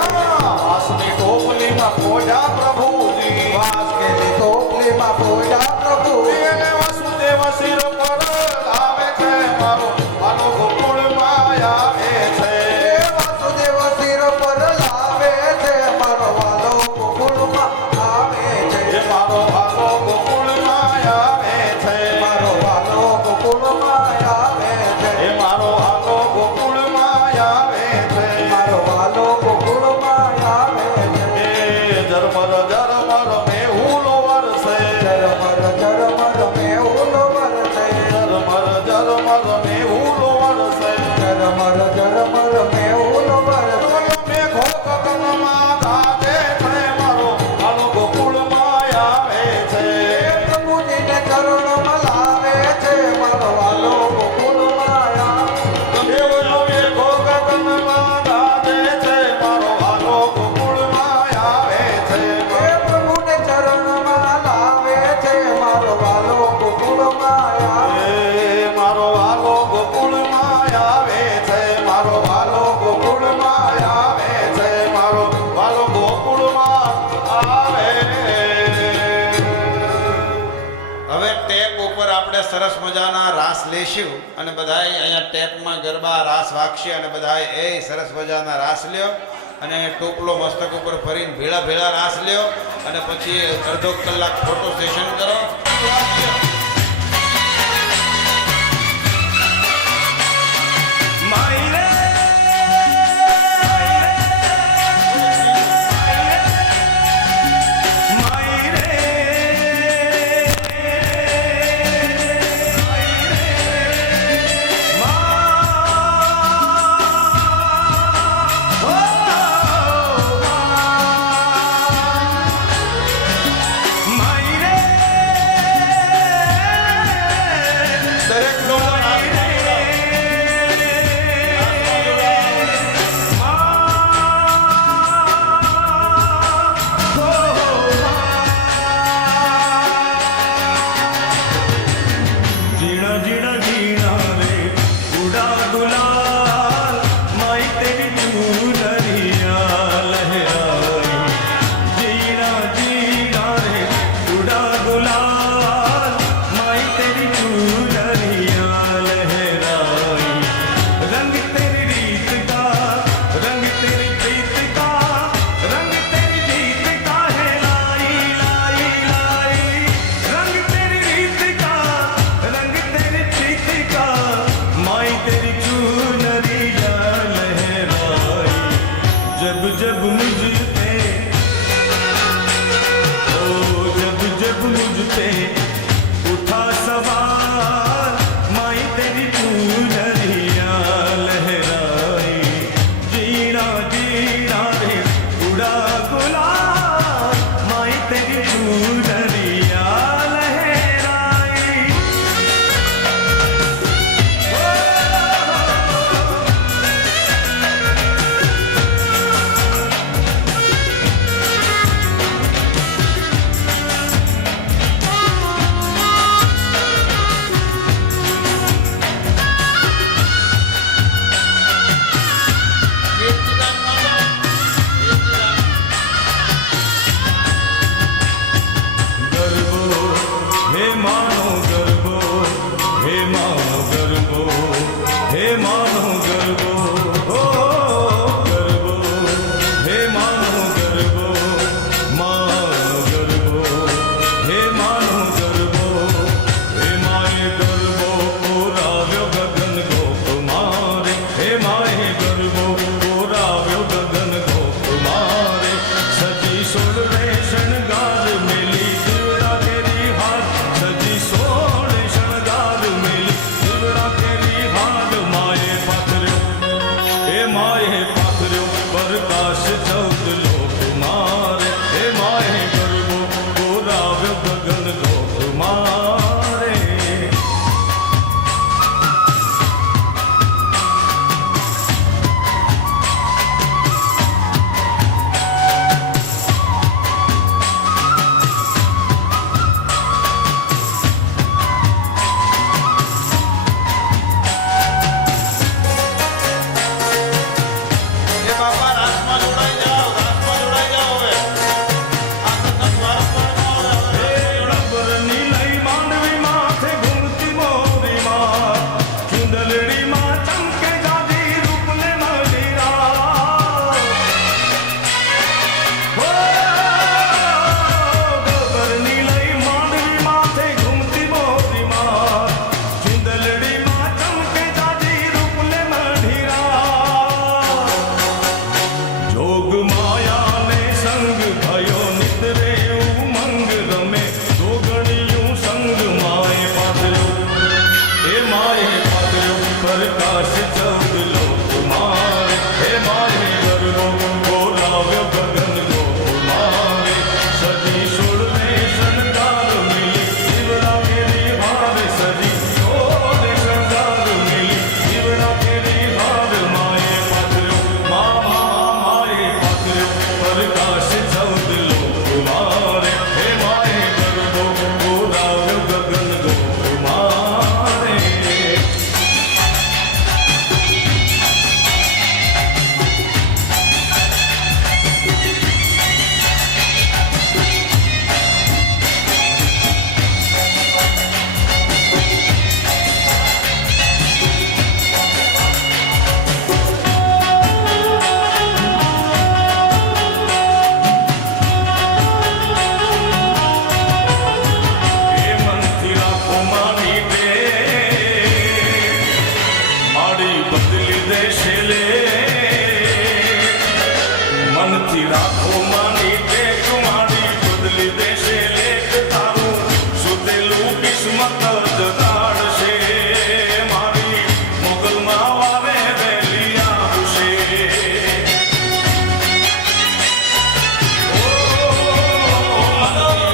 વાસની ટોપલીમાં પોઢા પ્રભુજી વાસકેલી ટોપલીમાં પોઢા પ્રભુજી એને વસુદેવ શિર પર લાવે છે મારો વાલો ગોકુળમાં આવે છે વાસુદેવ શિર પર લાવે છે મારો વાલો ગોકુળમાં આવે છે એ મારો વાલો ગોકુળમાં આવે છે મારો વાલો ગોકુળમાં આવે છે એ મારો વાલો ગોકુળમાં આવે છે મારો વાલો ગોકુળમાં આવે છે એ ઝરમર ઝરમર મેહુલો વરસે ઝરમર ઝરમર મેહુલો વરસે ઝરમર ઝરમર મેહુલો વરસે ઝરમર ઝરમર મેહુલો વરસે મેઘો ગગનમાં ગાજે છે મારો વાલો ગોકુળમાં આવે છે પ્રભુજીને ચરણોમાં લાવે છે મારો વાલો ગોકુળમાં આવે દેવનો મેઘો ગગનમાં ગાજે છે મારો વાલો ગોકુળમાં આવે છે એ પ્રભુને ચરણમાં લાવે છે મારો વાલો ગોકુળમાં આવે એ મારો વાલો ગોકુળમાં આવે છે મારો વાલો ગોકુળમાં આવે છે મારો વાલો ગોકુળમાં આવે હવે ટેપ ઉપર આપણે સરસ મજાના રાસ લેશું અને બધાય અહીંયા ટેપમાં ગરબા રાસ વાગશે અને બધાય એ સરસ મજાના રાસ લ્યો અને ટોપલો મસ્તક ઉપર ફરીને ભેળા ભેળા રાસ લ્યો અને પછી અડધો કલાક ફોટો સેશન કરો. માયરે प्रकाश चौद लोक मारे हे मारे गरबो बोलाव्यो गगन को मारे सजी सुर में संकार मिली जीवड़ा केरी हार सजी सोने संकार मिली जीवड़ा केरी हार माए पात्रो माए पात्रो प्रकाश चौद लोक मारे हे माए गरबो बोलाव्यो गगन को मारे એ મનથી રાખો માની દે મારી બદલી દેશે લે મનથી રાખો માની દે મારી બદલી દેશે લે તારું સુતેલું કિસ્મત જગાડશે મારી મોગલમાં વારે વહેલી આવશે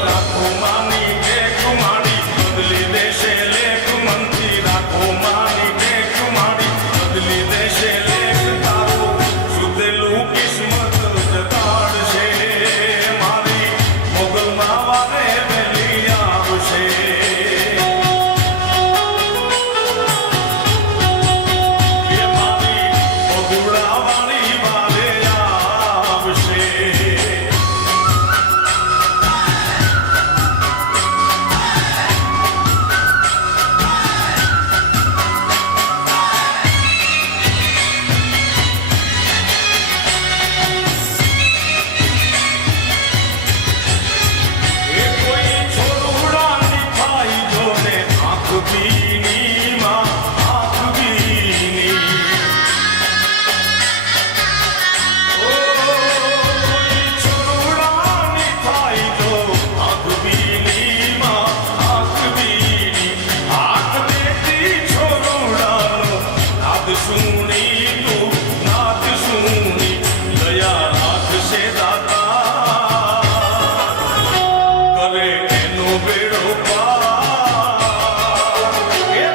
રાખો માની કે કુમારી બદલી દેશે લેખ મનથી રાખો માની કે કુમારી બદલી દેશે લેખ તારું સુતેલું કિસ્મત જગાડશે મારી મોગલમાં વારે વહેલી આવશે એ મારી બગુડાવાળી વારે આવશે એ કોઈ છોરુડાની થાય જોને આંખ ભીની માં આંખ ભીની ઓ કોઈ છોરુડાની થાય જો આંખ ભીની માં આંખ ભીની હાથ દેતી છોરુડાનો નાદ સુણી તું નાદ સુણી દયા રાખશે દાતા કરે એનો બેડો પાર એ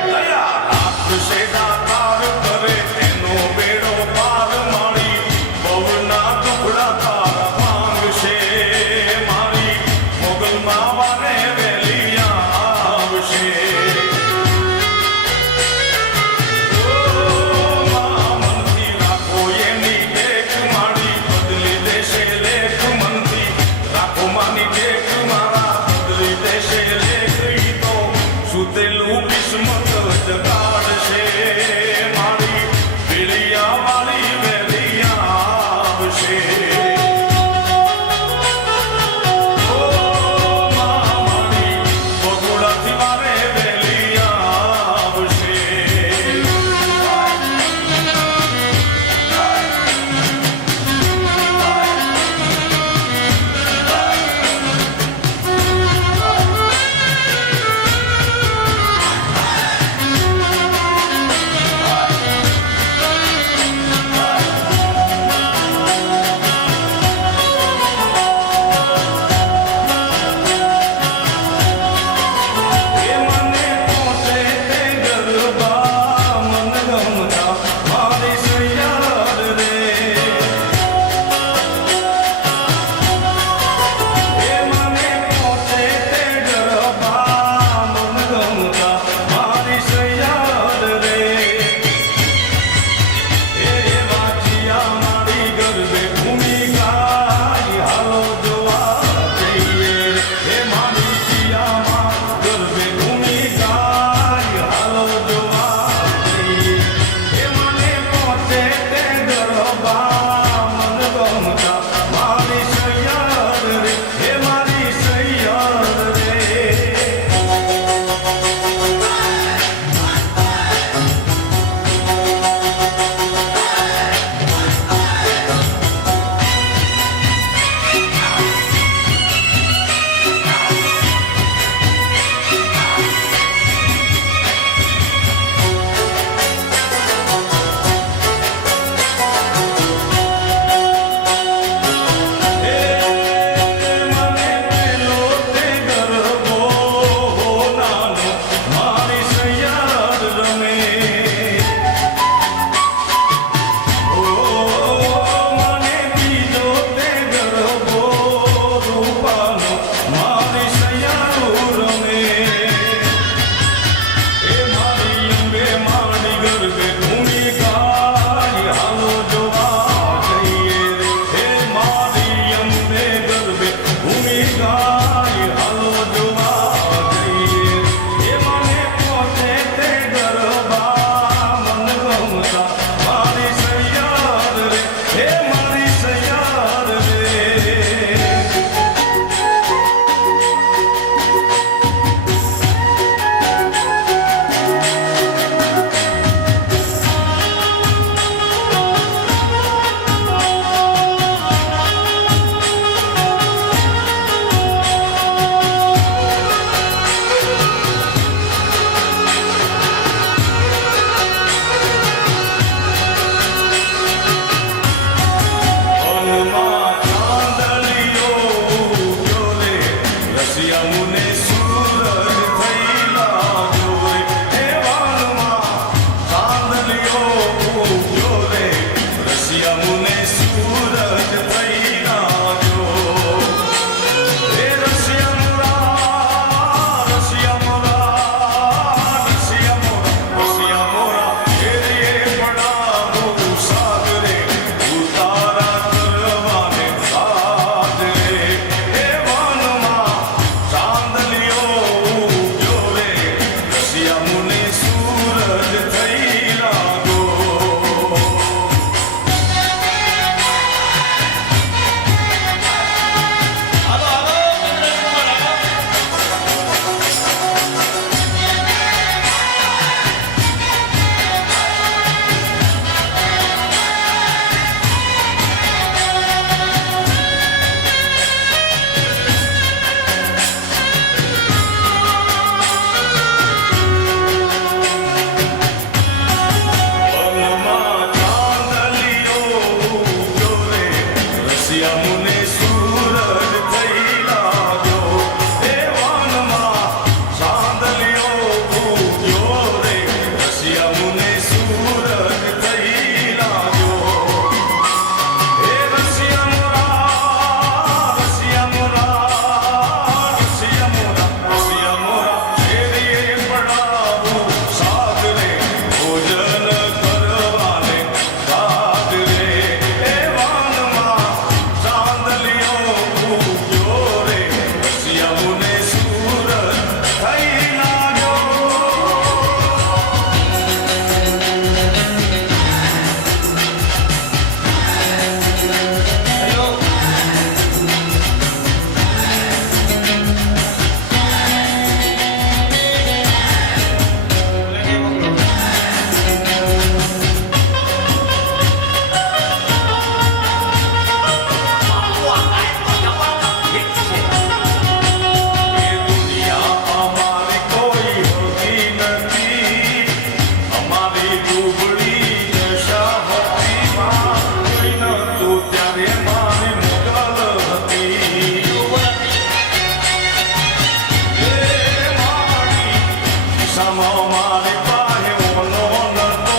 મારી પાસે ઓનો નતો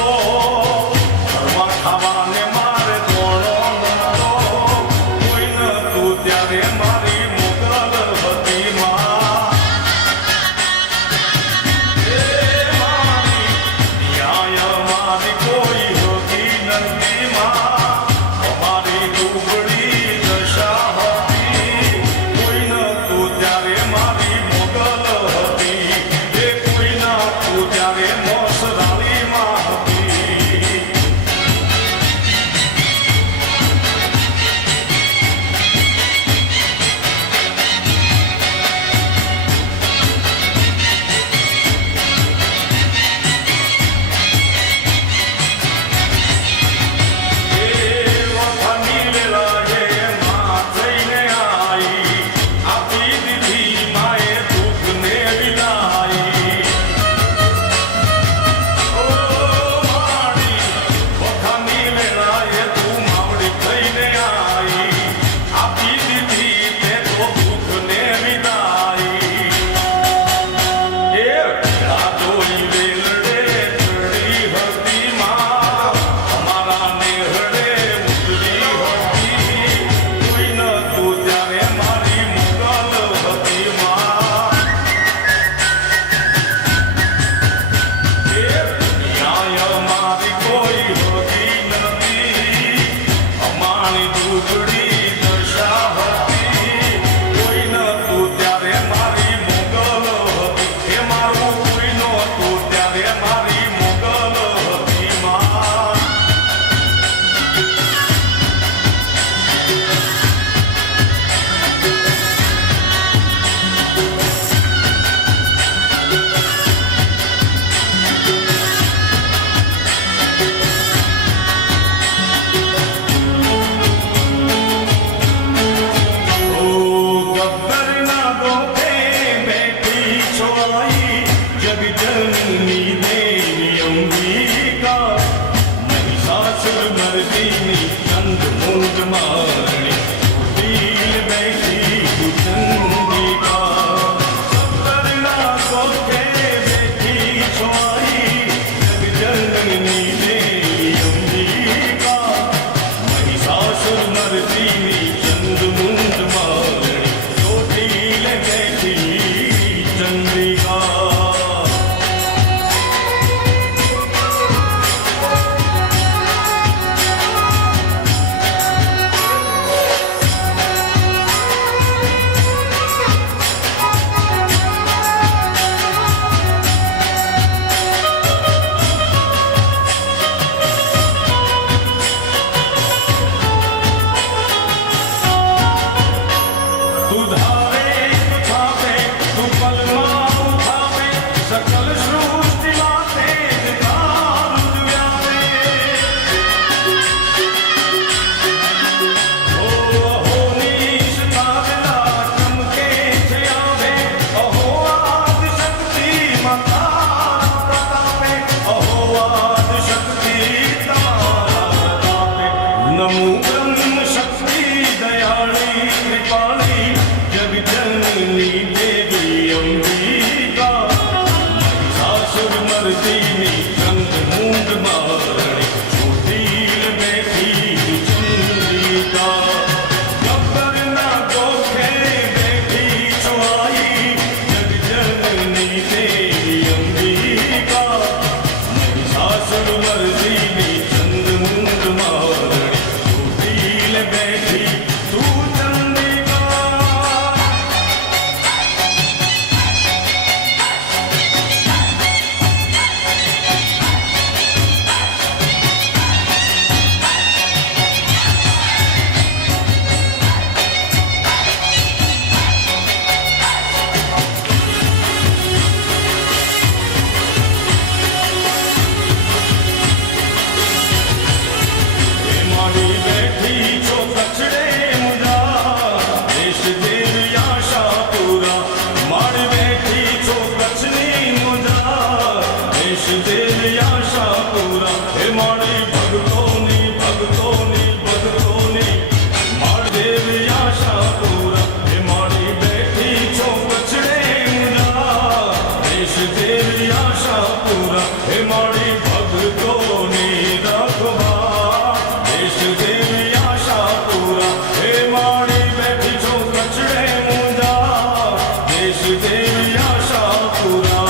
ઘરમાં ખાવાને મારે દોણો નતો કોઈ નતું ત્યારે મારી મોગલ હતી માં એ મારી ન્યાય મારી કોઈ હોતી નથી માં અમારી દુબળી દશા હતી કોઈ નતું ત્યારે મારી મોગલ હતી એ કોઈ નતું ત્યારે મોસરાળી માં હતી દેવી આશા પૂરા મારી ભક્તોની રખવા દેશ દેવી આશાપુરા હે મારી બેઠી છો કચડે મુંજા દેશ દેવી આશાપુરા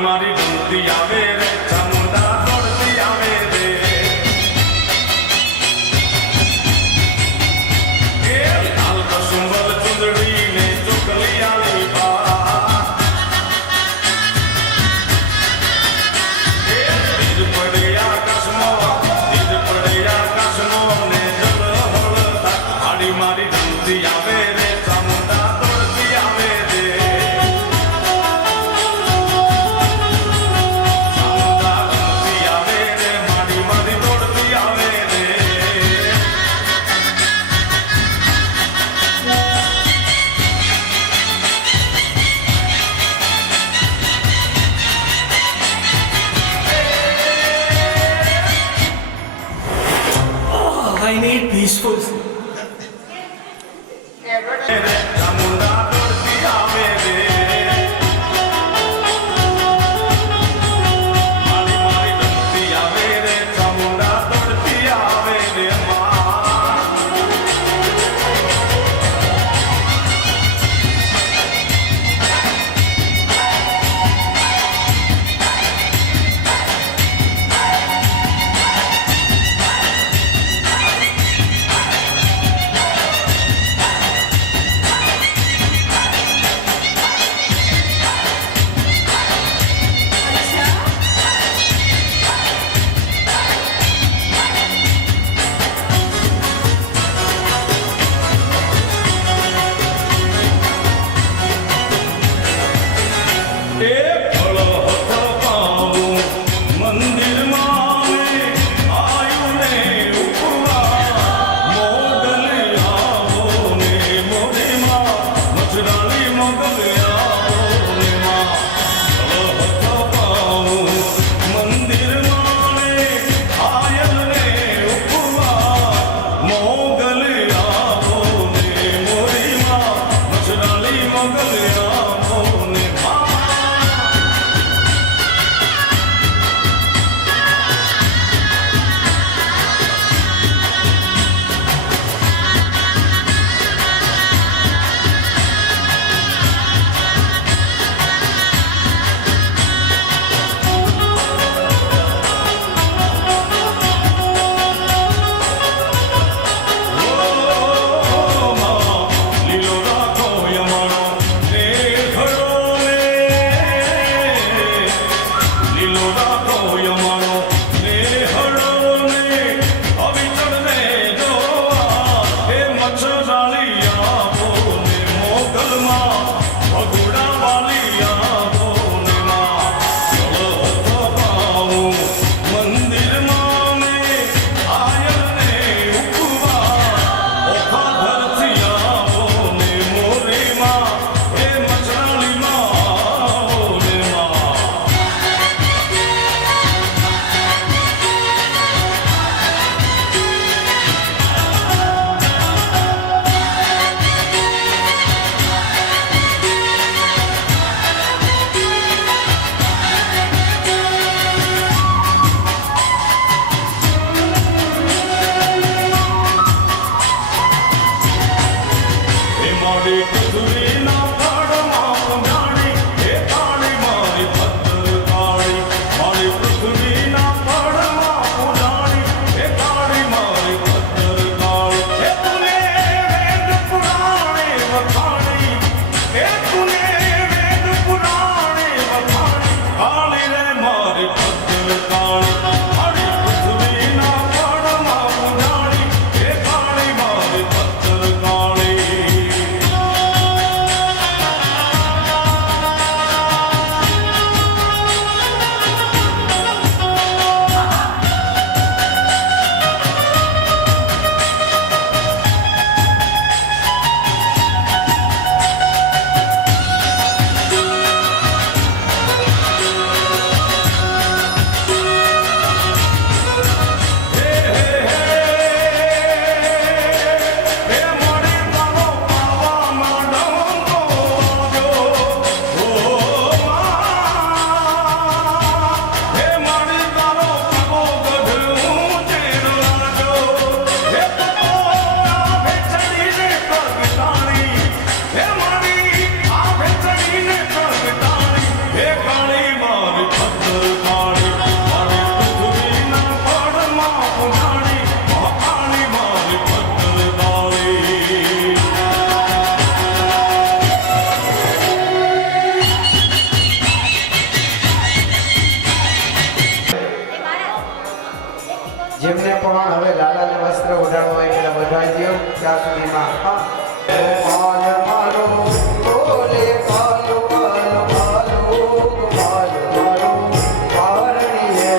મારી દૂધી આવે રે ચામુંડા દોડતી આવે રે એ લાલ કસુંબલ ચુંદડી ને ચોકલી આલી બા એ દીદ પડે આકાશમાં ને જલ હળતા આડી મારી દૂધી આવે રે ચામુંડા દોડતી આવે રે I need peaceful. ચામુંડા દોડતી આવે રે મારી મારી દોડતી આવે રે ચામુંડા દોડતી આવે રે લીલો રાખો યમાનો ને હળો ને અવિચળ ને જોવા હે મચ્છરાલિયા બોને મોગલમાં ભગુડા વાલિયા બોને માં પાઉં મંદિરમાં ને આયર ને ઉપવા ઓખા ધરતી આવો ને મોરીમાં હે મચ્છરાલીમાં બોને માં હે મારી પૃથ્વીના પાડમાં પુજાણી હે કાળી મારી પથ્થર કાળી મારી પૃથ્વીના પાડમાં પુજાણી હે કાળી મારી પથ્થર કાળી હે તુને વેદ પુરાણે વખાણી હે તુને વેદ પુરાણે વખાણી કાળી રે મારી પથ્થર કાળી મારી પૃથ્વીના પાડમાં પુજાણી હે કાળી મારી પથ્થર કાળી હે મોડી પાવો પાવામાં ડંકો આવ્યો ઓ હે મોડી પાવો પાવો ગઢું ચેડો આવ્યો હે પપ્પો આભે ચડીને પગતાણી હે મારી આભે ચડીને પગતાણી હે કાળી મારી પથ્થર કાળી મારી પૃથ્વીના પડમાં પુજાણી કાળી મારી પથ્થર કાળી જેમને પણ હવે લાલાને વસ્ત્ર ઓઢાડવા હોય પેલા વધારી દો ત્યાં સુધીમાં પાલ મારો બોલે પાલો પાલો પાલો પાલો મારો પારણીએ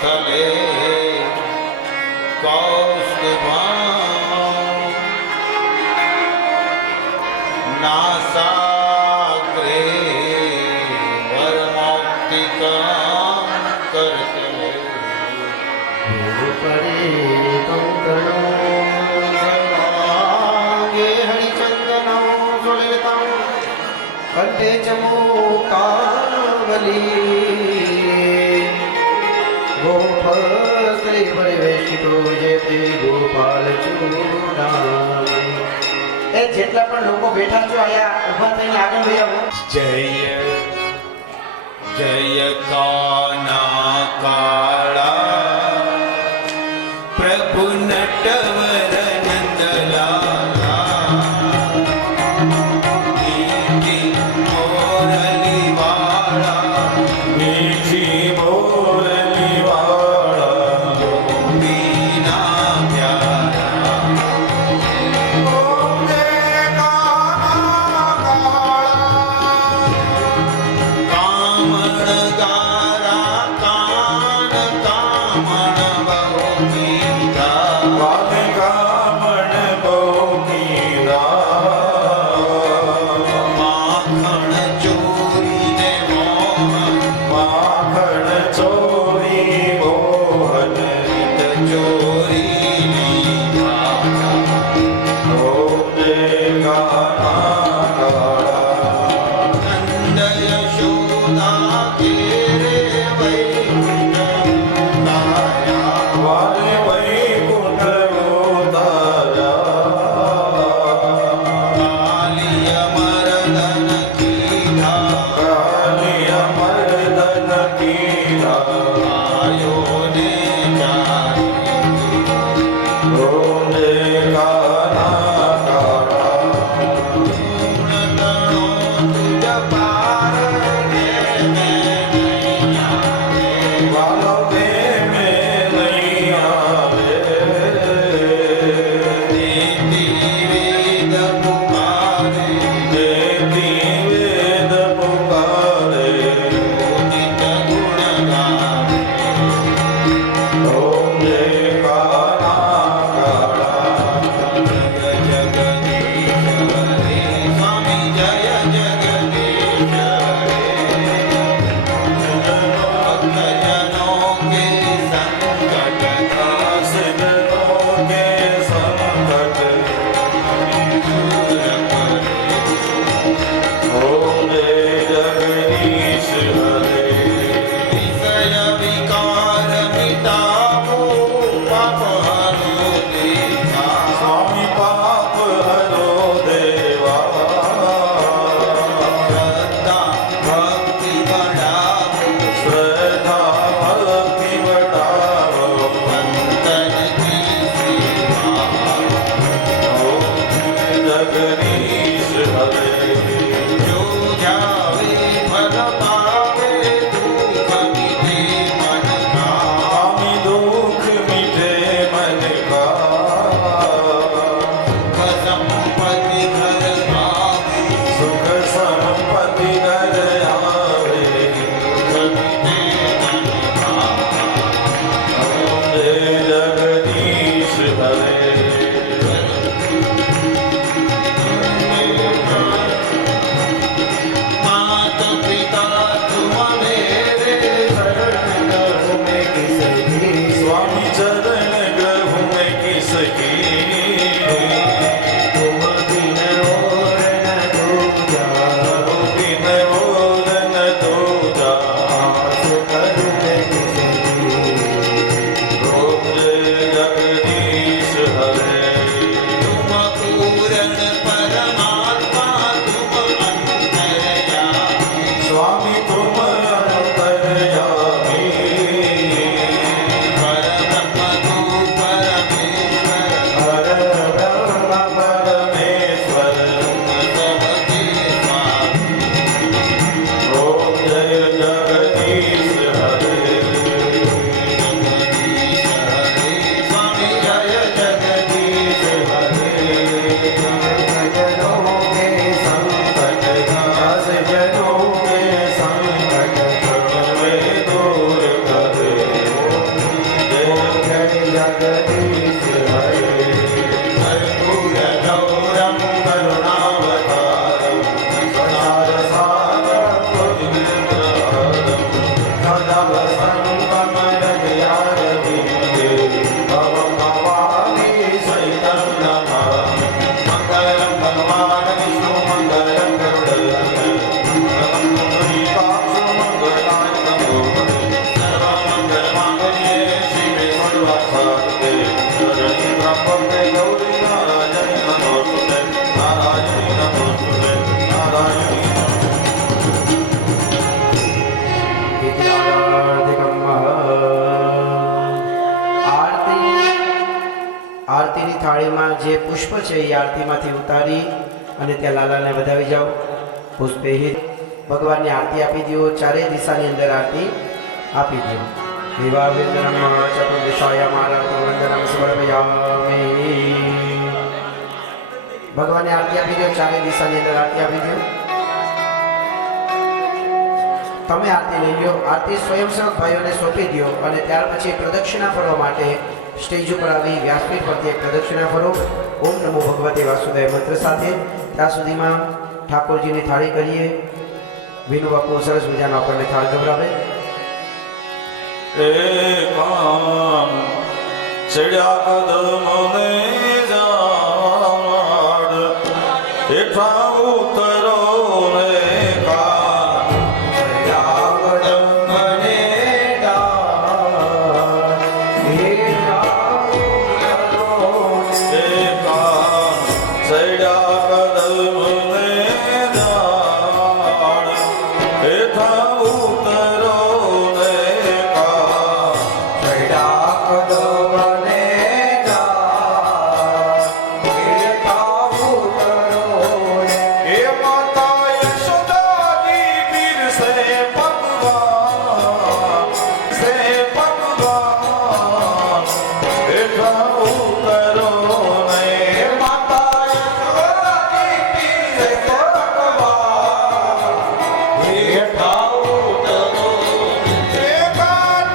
स्थले कौस्तुभं नासाग्रे वरमौक्तिकं करतले પરે કંકણો સર્વાંગે હરિચંદનો સુલેતં કંઠે ચમુકાવલી ગોપસ્ત્રી પરિવેશિતો જે તે ગોપાલ ચૂડામણી. એ જેટલા પણ લોકો બેઠા છો આયા ઊભા થઈને આગળ વહી આવો. जय जय काना काला प्रभु नटवर नंदलाला मीठी मोरली वाला મીઠી મોરલી વાળા गोपीना प्यारा ગોપે કાના કાળા कामण गारा જે પુષ્પ છે એ આરતીમાંથી ઉતારી અને ત્યાં લાલાને વધાવી જાઓ. પુષ્પે ભગવાનની આરતી આપી દો. ચારેય દિશાની અંદર આરતી આપી દો. વિવાહ ચતુર્દશાયામ આરતી વંદનમ સમર્પયામિ. ભગવાનની આરતી આપી દો. ચારેય દિશાની અંદર આરતી આપી દો. તમે આરતી લઈ લો. આરતી સ્વયંસેવક ભાઈઓને સોંપી દો અને ત્યાર પછી પ્રદક્ષિણા ફરવા માટે સ્ટેજ ઉપર આવી વ્યાસપીઠ પરથી પ્રદક્ષિણા ફરો. ઓમ નમો ભગવતે વાસુદેવ મંત્ર સાથે. ત્યાં સુધીમાં ઠાકોરજીની થાળી કરીએ. વિનુ બાપુ સરસ મજાનો આપણને થાળ ગભરાવે. એકાન ચડ્યા કદમને જાડ હેઠા ઉતરો ને કાન ચડ્યા કદમને એકાન ચડ્યા કદમને જાડ હેઠા ઉતરો ને કાન એ માતા યશોદાજી પીરસે ભગવાન સે ભગવાન હેઠા ઉતરો ને માતા યશોદાજી પીરસે ભગવાન હેઠા ઉતરો એકાન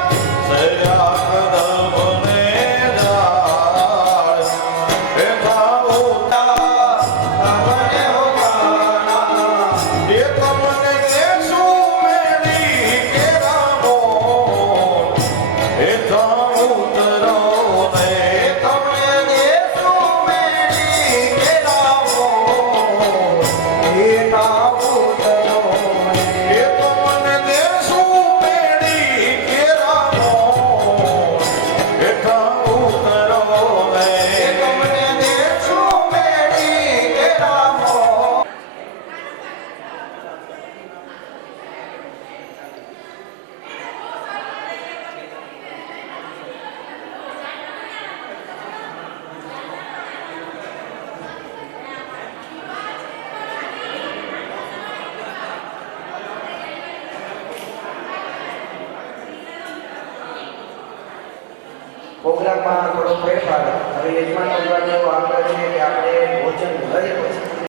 સયા કદમને જાડ હેઠા ઉતરો એ તમને દેશું મેળી કેરામો હેઠા ઉતરો ને તમને દેશું મેળી કેરામો હેઠા ઉતરો એ તમને દેશું મેળી કેરામો હેઠા ઉતરો ને તમને દેશું મેળી કેરામો. પ્રોગ્રામમાં થોડો ફેરફાર. હવે યજમાન